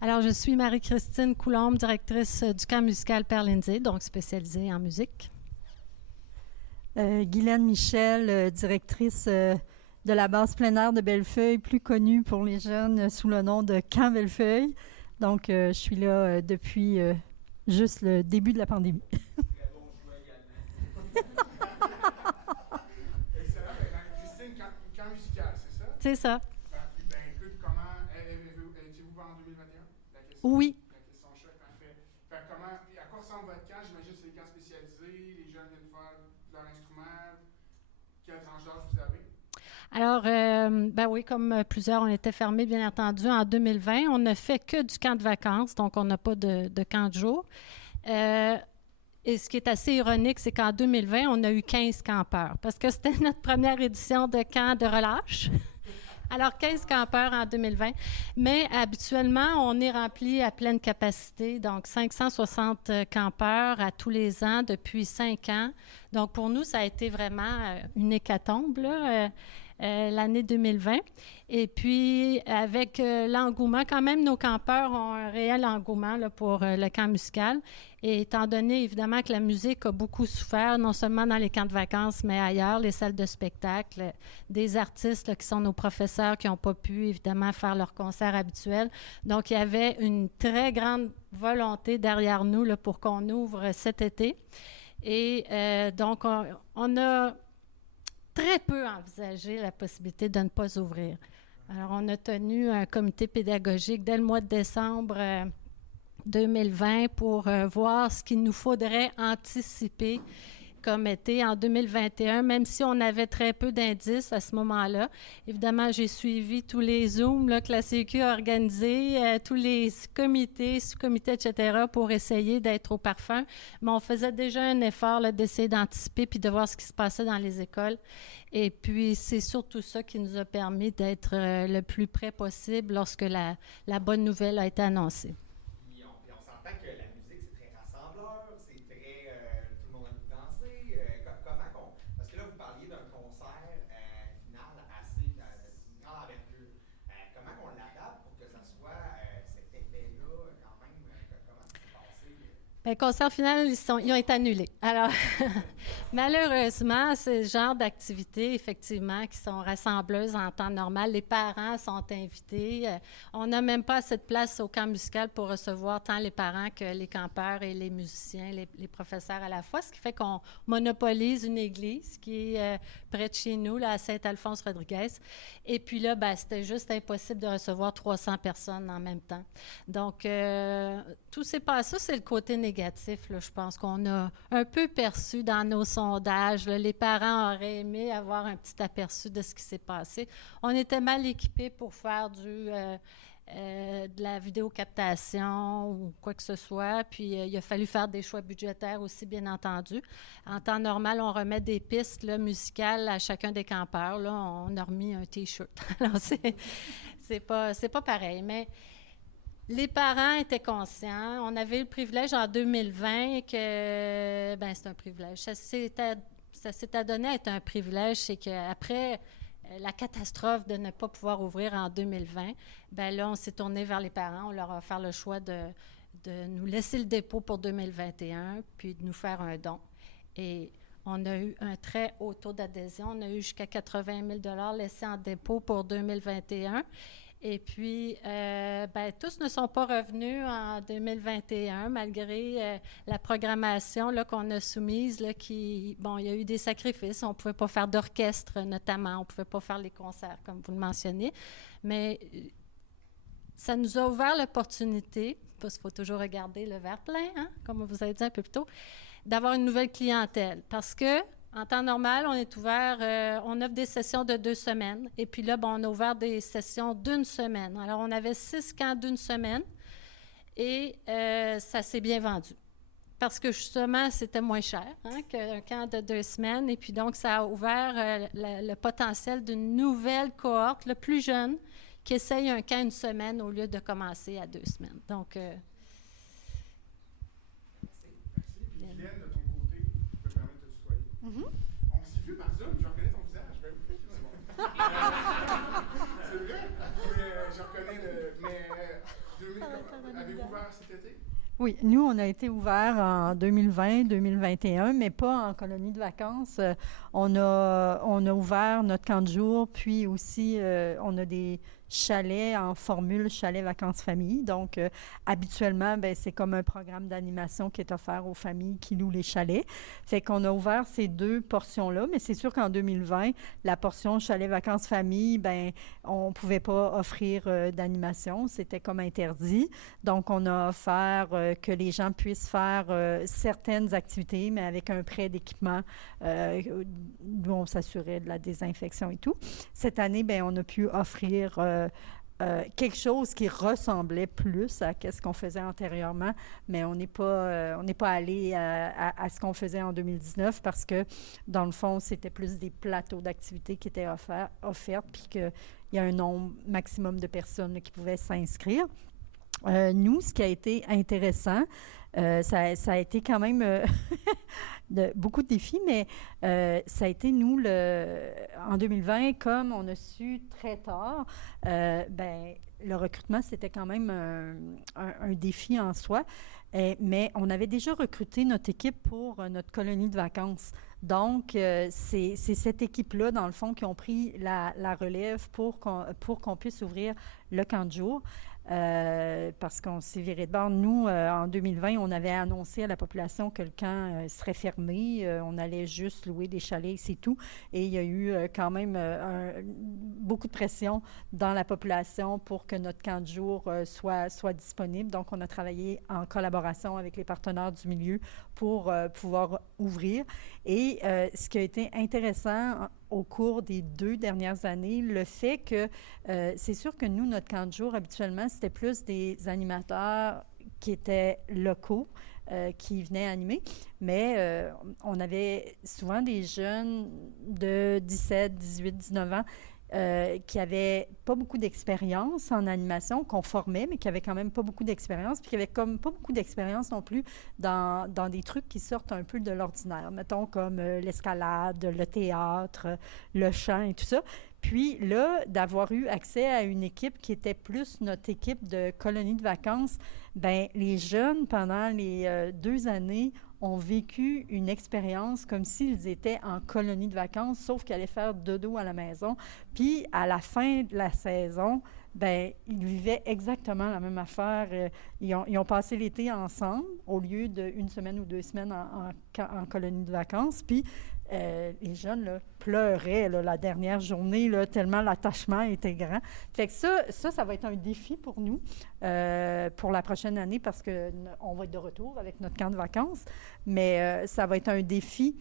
Alors, je suis Marie-Christine Coulombe, directrice du camp musical Père Lindsay, donc spécialisée en musique. Guylaine Michel, directrice de la base plein air de Bellefeuille, plus connue pour les jeunes sous le nom de Camp Bellefeuille. Donc, je suis là depuis juste le début de la pandémie. Très bon choix également. Excellent. Christine, camp musical, c'est ça? C'est ça. Écoute, comment étiez-vous en 2021? Oui. La question choc, parfait. À quoi ressemble votre camp? J'imagine que c'est des camps spécialisés, les jeunes viennent faire leur instrument. Quelle tranche d'âge vous avez? Alors, ben oui, comme plusieurs, on était fermés, bien entendu, en 2020. On ne fait que du camp de vacances, donc on n'a pas de camp de jour. Et ce qui est assez ironique, c'est qu'en 2020, on a eu 15 campeurs, parce que c'était notre première édition de camp de relâche. Alors, 15 campeurs en 2020. Mais habituellement, on est rempli à pleine capacité, donc 560 campeurs à tous les ans depuis 5 ans. Donc, pour nous, ça a été vraiment une hécatombe, là, l'année 2020. Et puis, avec l'engouement, quand même, nos campeurs ont un réel engouement là, pour le camp musical. Et étant donné, évidemment, que la musique a beaucoup souffert, non seulement dans les camps de vacances, mais ailleurs, les salles de spectacle, des artistes là, qui sont nos professeurs qui n'ont pas pu, évidemment, faire leur concert habituel. Donc, il y avait une très grande volonté derrière nous là, pour qu'on ouvre cet été. Et donc, on a très peu envisagé la possibilité de ne pas ouvrir. Alors, on a tenu un comité pédagogique dès le mois de décembre 2020 pour voir ce qu'il nous faudrait anticiper comme été en 2021, même si on avait très peu d'indices à ce moment-là. Évidemment, j'ai suivi tous les Zooms là, que la CQ a organisés, tous les comités, sous-comités, etc., pour essayer d'être au parfum. Mais on faisait déjà un effort là, d'essayer d'anticiper puis de voir ce qui se passait dans les écoles. Et puis, c'est surtout ça qui nous a permis d'être le plus près possible lorsque la bonne nouvelle a été annoncée. Puis on s'entend que la musique, c'est très rassembleur, c'est très... tout le monde a envie de danser. Parce que là, vous parliez d'un concert final assez d'une grande envergure. Comment on l'adapte pour que ça soit cet effet-là quand même? Comment ça s'est passé? Bien, concert final, ils ont été annulés. Alors, malheureusement, c'est le genre d'activités, effectivement, qui sont rassembleuses en temps normal. Les parents sont invités. On n'a même pas assez de place au camp musical pour recevoir tant les parents que les campeurs et les musiciens, les professeurs à la fois, ce qui fait qu'on monopolise une église qui est près de chez nous, là, à Saint-Alphonse-Rodriguez. Et puis là, ben, c'était juste impossible de recevoir 300 personnes en même temps. Donc, tout s'est passé, c'est le côté négatif, là, je pense qu'on a un peu perçu dans nos sondages. Là, les parents auraient aimé avoir un petit aperçu de ce qui s'est passé. On était mal équipés pour faire de la vidéocaptation ou quoi que ce soit. Puis, il a fallu faire des choix budgétaires aussi, bien entendu. En temps normal, on remet des pistes là, musicales à chacun des campeurs. Là, on a remis un T-shirt. Alors, c'est pas pareil, mais... Les parents étaient conscients. On avait eu le privilège en 2020 que, ben c'est un privilège. Ça s'est adonné à être un privilège, c'est qu'après la catastrophe de ne pas pouvoir ouvrir en 2020, ben là, on s'est tourné vers les parents. On leur a offert le choix de nous laisser le dépôt pour 2021, puis de nous faire un don. Et on a eu un très haut taux d'adhésion. On a eu jusqu'à 80 000 laissés en dépôt pour 2021. Et puis, ben, tous ne sont pas revenus en 2021, malgré la programmation là, qu'on a soumise, là, bon, il y a eu des sacrifices. On ne pouvait pas faire d'orchestre, notamment. On ne pouvait pas faire les concerts, comme vous le mentionnez. Mais ça nous a ouvert l'opportunité, parce qu'il faut toujours regarder le verre plein, hein, comme vous avez dit un peu plus tôt, d'avoir une nouvelle clientèle. Parce que, en temps normal, on est ouvert, on offre des sessions de 2 semaines. Et puis là, bon, on a ouvert des sessions d'1 semaine. Alors, on avait 6 camps d'1 semaine et ça s'est bien vendu. Parce que justement, c'était moins cher hein, qu'un camp de 2 semaines. Et puis donc, ça a ouvert le potentiel d'une nouvelle cohorte, le plus jeune, qui essayent un camp une semaine au lieu de commencer à 2 semaines. Donc, Merci. Guylaine, de ton côté, je peux me permettre de te tutoyer. On s'est vu par Zoom, je reconnais ton visage. Ben oui, c'est bon. C'est vrai? Oui, je reconnais avez-vous ouvert cet été? Oui, nous, on a été ouverts en 2020-2021, mais pas en colonie de vacances. On a ouvert notre camp de jour, puis aussi, on a des chalets en formule chalet vacances famille. Donc, habituellement, ben, c'est comme un programme d'animation qui est offert aux familles qui louent les chalets. Fait qu'on a ouvert ces 2 portions-là, mais c'est sûr qu'en 2020, la portion chalet vacances famille, ben, on pouvait pas offrir d'animation. C'était comme interdit. Donc, on a offert que les gens puissent faire certaines activités, mais avec un prêt d'équipement d'où on s'assurait de la désinfection et tout. Cette année, ben, on a pu offrir quelque chose qui ressemblait plus à ce qu'on faisait antérieurement, mais on n'est pas allé à ce qu'on faisait en 2019 parce que, dans le fond, c'était plus des plateaux d'activités qui étaient offerts, puis qu'il y a un nombre maximum de personnes là, qui pouvaient s'inscrire. Nous, ce qui a été intéressant, ça a été quand même beaucoup de défis, mais ça a été, nous, en 2020, comme on a su très tard, ben, le recrutement, c'était quand même un défi en soi. Mais on avait déjà recruté notre équipe pour notre colonie de vacances. Donc, c'est cette équipe-là, dans le fond, qui ont pris la relève pour qu'on puisse ouvrir le camp de jour. Parce qu'on s'est viré de bord. Nous, en 2020, on avait annoncé à la population que le camp serait fermé. On allait juste louer des chalets, c'est tout. Et il y a eu quand même beaucoup de pression dans la population pour que notre camp de jour soit disponible. Donc, on a travaillé en collaboration avec les partenaires du milieu pour pouvoir ouvrir. Et ce qui a été intéressant au cours des 2 dernières années, le fait que c'est sûr que nous, notre camp de jour, habituellement, c'était plus des animateurs qui étaient locaux, qui venaient animer, mais on avait souvent des jeunes de 17, 18, 19 ans qui n'avaient pas beaucoup d'expérience en animation, qu'on formait, mais qui n'avaient quand même pas beaucoup d'expérience, puis qui n'avaient comme pas beaucoup d'expérience non plus dans des trucs qui sortent un peu de l'ordinaire, mettons comme l'escalade, le théâtre, le chant et tout ça. Puis là, d'avoir eu accès à une équipe qui était plus notre équipe de colonie de vacances, ben les jeunes, pendant les 2 années, ont vécu une expérience comme s'ils étaient en colonie de vacances, sauf qu'ils allaient faire dodo à la maison. Puis, à la fin de la saison, ben ils vivaient exactement la même affaire. Ils ont passé l'été ensemble au lieu d'1 semaine ou 2 semaines en colonie de vacances. Puis, les jeunes là, pleuraient là, la dernière journée, là, tellement l'attachement était grand. Fait que ça va être un défi pour nous pour la prochaine année parce qu'on va être de retour avec notre camp de vacances. Mais ça va être un défi,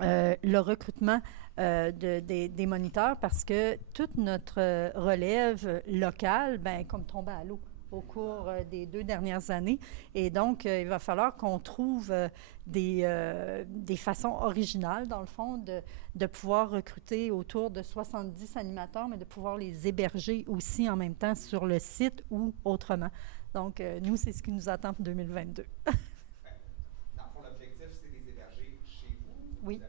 le recrutement des moniteurs parce que toute notre relève locale, ben, comme tombée à l'eau au cours des 2 dernières années. Et donc, il va falloir qu'on trouve des façons originales, dans le fond, de pouvoir recruter autour de 70 animateurs, mais de pouvoir les héberger aussi en même temps sur le site ou autrement. Donc, nous, c'est ce qui nous attend pour 2022. Dans le fond, l'objectif, c'est de les héberger chez vous? Oui.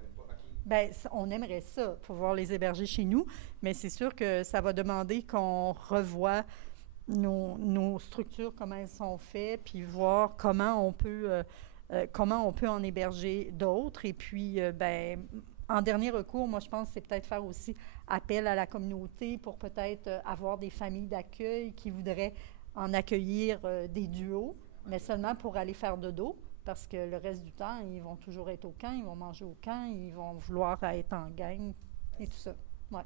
Bien, on aimerait ça, pouvoir les héberger chez nous, mais c'est sûr que ça va demander qu'on revoie nos structures, comment elles sont faites, puis voir comment on peut en héberger d'autres. Et puis, ben, en dernier recours, moi, je pense que c'est peut-être faire aussi appel à la communauté pour peut-être avoir des familles d'accueil qui voudraient en accueillir des duos, mais seulement pour aller faire dodo, parce que le reste du temps, ils vont toujours être au camp, ils vont manger au camp, ils vont vouloir être en gang et tout ça. Ouais.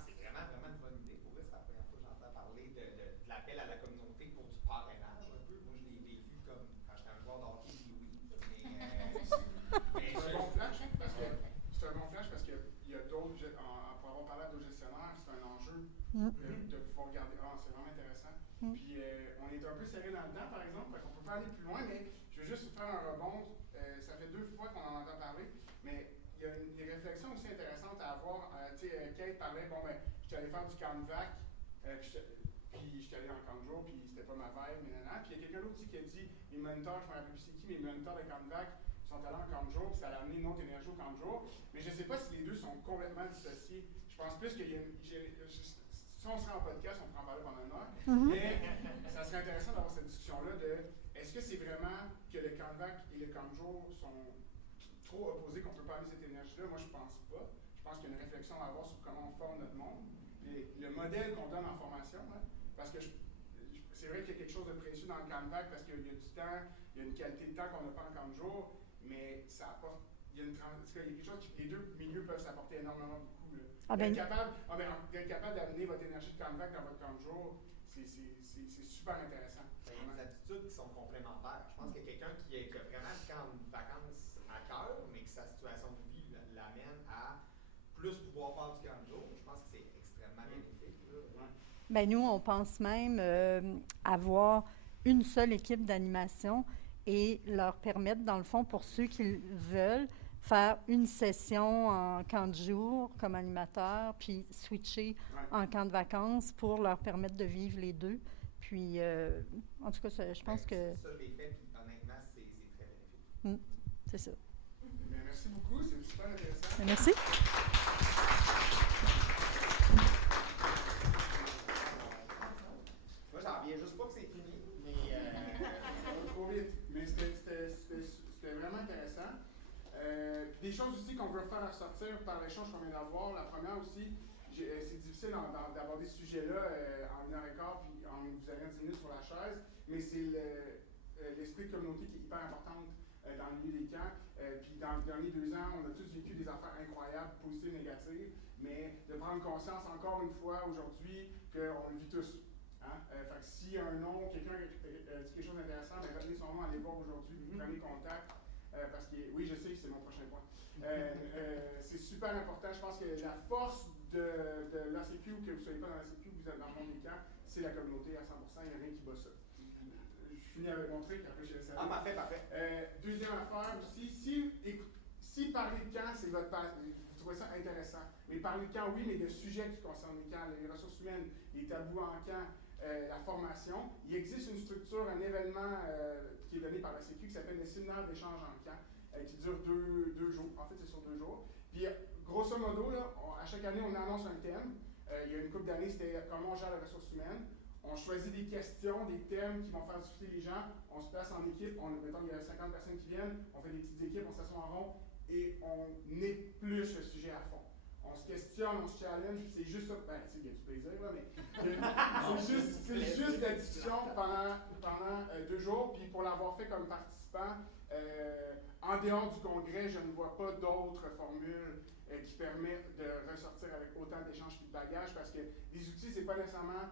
C'est vraiment une bonne idée. Pour vrai, c'est la première fois que j'entends parler de l'appel à la communauté pour du parrainage un peu. Moi, je l'ai vécu comme quand j'étais un joueur de hockey, puis oui. C'est un bon flash parce qu'il y a d'autres, pour avoir parlé à d'autres gestionnaires, c'est un enjeu de pouvoir regarder. C'est vraiment intéressant. Puis on est un peu serré dans le temps, par exemple, parce qu'on ne peut pas aller plus loin, mais je veux juste faire un rebond. Ça fait 2 fois qu'on en entend parler, mais il y a des réflexions aussi intéressantes à avoir. Tu sais, Kate parlait, bon, ben, je suis allé faire du canvac Puis j'étais allé en camp de jour, puis c'était pas ma vibe, mais nanana. Puis il y a quelqu'un d'autre aussi qui a dit, mes moniteurs, je me rappelle plus c'est qui, mes moniteurs de camp de vac sont allés en camp de jour, puis ça a amené une autre énergie au camp de jour. Mais je sais pas si les deux sont complètement dissociés. Je pense plus qu'il y a si on serait en podcast, on pourrait en parler pendant une heure. Mais ça serait intéressant d'avoir cette discussion-là de est-ce que c'est vraiment que le camp de vac et le camp de jour sont trop opposés qu'on peut pas amener cette énergie-là? Moi, je pense pas. Je pense qu'il y a une réflexion à avoir sur comment on forme notre monde. Et le modèle qu'on donne en formation, hein, parce que c'est vrai qu'il y a quelque chose de précieux dans le camp de vac parce qu'il y a du temps, il y a une qualité de temps qu'on n'a pas en camp de jour, mais ça apporte, il y a quelque chose qui, les deux milieux peuvent s'apporter énormément beaucoup. D'être capable d'amener votre énergie de camp de vac dans votre camp de jour, c'est super intéressant. Il y a des attitudes qui sont complémentaires. Je pense que quelqu'un qui a vraiment le camp de vacances à cœur, mais que sa situation de vie l'amène à plus pouvoir faire du camp de jour, je pense que c'est extrêmement bénéfique. Bien, nous, on pense même avoir une seule équipe d'animation et leur permettre, dans le fond, pour ceux qui veulent, faire une session en camp de jour comme animateur, puis switcher en camp de vacances pour leur permettre de vivre les deux. Puis, en tout cas, je pense que... Ça, je l'ai fait, puis honnêtement, c'est très bénéfique. C'est ça. Bien, merci beaucoup, c'est super intéressant. Merci. Moi, j'en reviens juste pas que c'est fini, mais... Ça va trop vite, mais c'était vraiment intéressant. Des choses aussi qu'on veut faire ressortir par l'échange qu'on vient d'avoir. La première aussi, c'est difficile d'aborder ce sujet-là en 1h15 puis en vous ayant 10 minutes sur la chaise, mais c'est l'esprit de communauté qui est hyper importante dans le milieu des camps. Puis dans les derniers 2 ans, on a tous vécu des affaires incroyables, positives, négatives, mais de prendre conscience encore une fois aujourd'hui qu'on le vit tous. Hein? Fait que s'il y a un nom, quelqu'un dit quelque chose d'intéressant, mais retenez son nom, allez voir aujourd'hui, prenez contact. Parce que, oui, je sais que c'est mon prochain point. C'est super important. Je pense que la force de l'ACQ, que vous ne soyez pas dans l'ACQ, vous êtes dans le monde des camps, c'est la communauté à 100%. Il n'y a rien qui bat ça. Je finis avec mon truc, après je laisse aller. Parfait. Deuxième affaire aussi, si parler de camp, c'est votre passion, vous trouvez ça intéressant. Mais parler de camp, oui, mais de sujets qui concernent les camps, les ressources humaines, les tabous en camp, la formation. Il existe une structure, un événement qui est donné par la Sécu qui s'appelle le séminaire d'échange en camp, qui dure 2 jours. En fait, c'est sur 2 jours. Puis, grosso modo, là, à chaque année, on annonce un thème. Il y a une couple d'années, c'était comment on gère les ressources humaines. On choisit des questions, des thèmes qui vont faire discuter les gens. On se place en équipe. Mettons, il y a 50 personnes qui viennent. On fait des petites équipes, on s'assoit en rond et on épluche le sujet à fond. On se questionne, on se challenge, c'est juste ça. Ben, tu sais, il y a du plaisir, là, mais c'est juste la discussion pendant 2 jours. Puis pour l'avoir fait comme participant, en dehors du congrès, je ne vois pas d'autres formules qui permettent de ressortir avec autant d'échanges et de bagages, parce que les outils, c'est pas nécessairement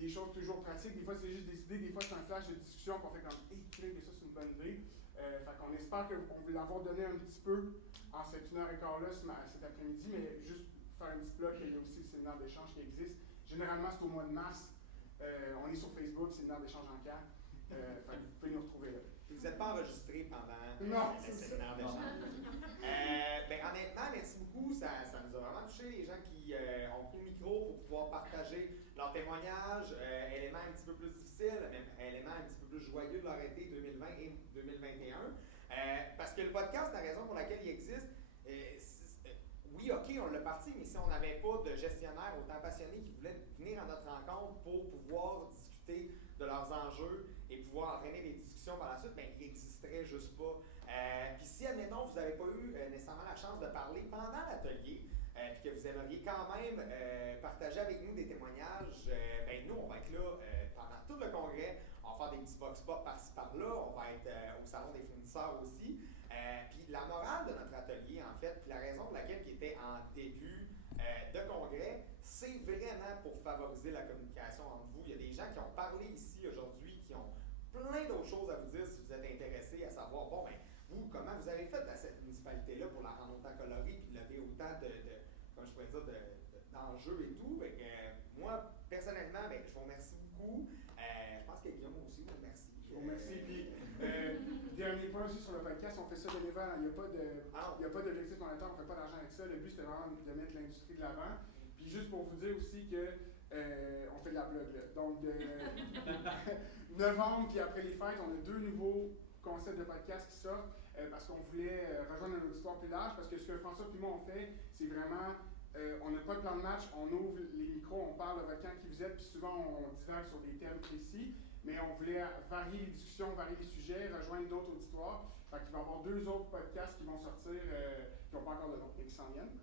des choses toujours pratiques. Des fois, c'est juste des idées, des fois, c'est un flash de discussion qu'on fait comme « Hey, que ça, c'est une bonne idée ». Fait qu'on espère qu'on veut l'avoir donné un petit peu en cette 1h15-là cet après-midi, mais juste faire un petit bloc, il y a aussi le séminaire d'échange qui existe. Généralement, c'est au mois de mars. On est sur Facebook, séminaire d'échange en camp. Vous pouvez nous retrouver là. Vous n'êtes pas enregistré pendant le séminaire d'échange. Honnêtement, merci beaucoup. Ça nous a vraiment touché, les gens qui ont pris le micro pour pouvoir partager leur témoignage, éléments un petit peu plus difficiles, même éléments un petit peu plus joyeux de leur été 2020 et 2021. Parce que le podcast, la raison pour laquelle il existe, oui, OK, on l'a parti, mais si on n'avait pas de gestionnaires autant passionnés qui voulaient venir à notre rencontre pour pouvoir discuter de leurs enjeux et pouvoir entraîner des discussions par la suite, bien, il n'existerait juste pas. Puis si, admettons, vous n'avez pas eu nécessairement la chance de parler pendant l'atelier, puis que vous aimeriez quand même partager avec nous des témoignages, bien, nous, on va être là pendant tout le congrès. On va faire des petits vox pop par-ci par-là. On va être au Salon des fournisseurs aussi. Puis la morale de notre atelier, en fait, puis la raison pour laquelle il était en début de congrès, c'est vraiment pour favoriser la communication entre vous. Il y a des gens qui ont parlé ici aujourd'hui, qui ont plein d'autres choses à vous dire si vous êtes intéressés à savoir, bon, ben, vous, comment vous avez fait à cette municipalité-là pour la rendre autant colorée puis de lever autant comme je pourrais dire, d'enjeux et tout. Moi, personnellement, ben, je vous remercie beaucoup. Je pense que Guillaume aussi vous remercie. Je vous remercie. Puis, dernier point aussi sur le podcast, on fait ça bénévole. Il n'y a pas d'objectif monétaire, on ne fait pas d'argent avec ça. Le but, c'était vraiment de mettre l'industrie de l'avant. Puis juste pour vous dire aussi que de la blog, là. Donc, novembre, puis après les fêtes, on a 2 nouveaux concepts de podcast qui sortent parce qu'on voulait rejoindre un auditoire plus large. Parce que ce que François et moi on fait, c'est vraiment, on n'a pas de plan de match, on ouvre les micros, on parle de votre camp qui vous êtes, puis souvent on divague sur des thèmes précis. Mais on voulait varier les discussions, varier les sujets, rejoindre d'autres auditoires. Fait qu'il va y avoir 2 autres podcasts qui vont sortir, qui n'ont pas encore de nom, mais qui s'en viennent.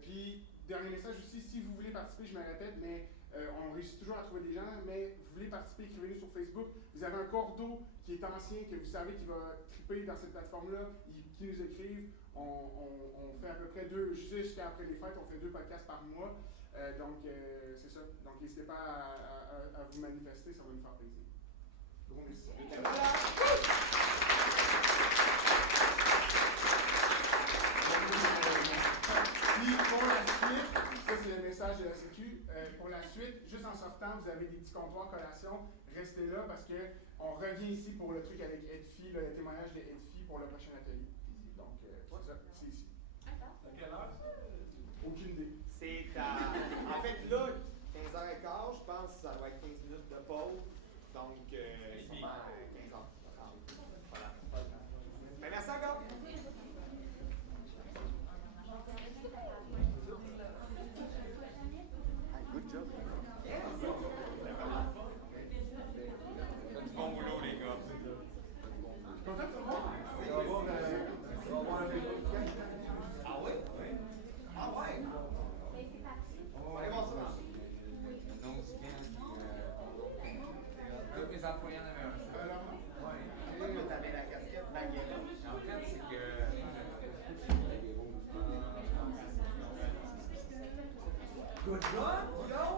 Puis, dernier message aussi, si vous voulez participer, je me répète, mais on réussit toujours à trouver des gens, mais vous voulez participer, écrivez-nous sur Facebook. Vous avez un cordeau qui est ancien, que vous savez qui va triper dans cette plateforme-là, qui nous écrivent. On fait à peu près 2, jusqu'à après les fêtes, on fait 2 podcasts par mois. Donc, c'est ça. Donc, n'hésitez pas à vous manifester, ça va nous faire plaisir. Gros merci. Puis, pour la suite, ça c'est le message de la Sécu. Pour la suite, juste en sortant, vous avez des petits comptoirs collations. Restez là parce qu'on revient ici pour le truc avec Edfi, le témoignage de Edfi pour le prochain atelier. Donc, c'est ça, c'est ici. À quelle heure ça? Aucune idée. C'est en fait, là, 15h15, je pense que ça doit être 15 minutes de pause. Donc, sûrement 15h30. Voilà. Ben, merci encore. Good job. Yeah. Bon boulot, les gars. Content de te voir. Ah oui? Ah ouais? On va aller voir ça. Donc, tous les employés en avaient un. Oui. Tu avais la casquette baguette. En fait, c'est que. Good job, Boulot!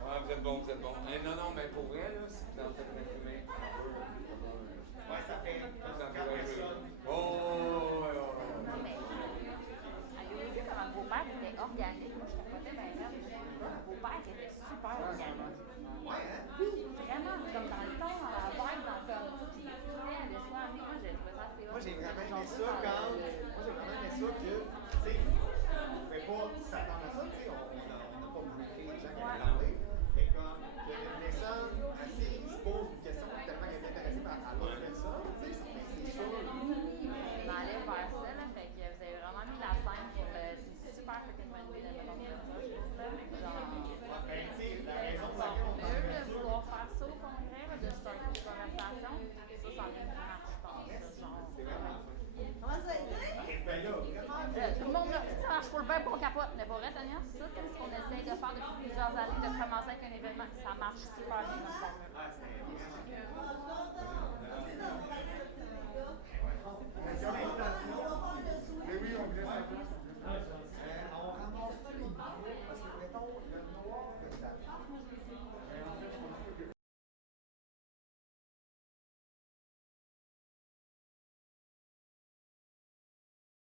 Ouais, vous êtes bon, vous êtes bon. Non, mais pour vrai, là, si vous en faites m'imprimer, Ouais, ça fait. vous en faites un. Oh, ouais. Au début, quand mon beau-père était organique, moi, je capotais bien raide. Mon beau-père était super organique. Ouais, hein? Vraiment, comme dans le temps, dans la vibe, dans comme tout, puis il était le soir. Moi, j'ai trouvé ça assez Moi, j'ai vraiment aimé ça quand. Moi, j'ai vraiment aimé ça que, tu sais, on ne pouvait pas s'attendre à ça, tu sais, on n'a pas briefé les gens qui allaient parler. Mais comme, que une personne assise pose une question tellement qu'elle est intéressée par l'autre personne, tu sais, c'est sûr. On allait vers ça, là, fait que vous avez vraiment mis la scène pour le. C'est super freaking bonne idée de mettre en place ça, je trouve ça. Genre. Ben, tu sais, la raison pour Bon, laquelle on parle de vouloir faire ça au congrès, là, de starter des conversations, ça en est une marche, je pense. Genre. c'est vraiment fun. Comment ça a été? Ben là, vraiment. Tout le monde là, ça marche pour le bien, pour le capote. Mais pour vrai, Tania, ça, c'est ce qu'on essaie de faire depuis plusieurs années, de commencer avec un événement. Ça marche super bien.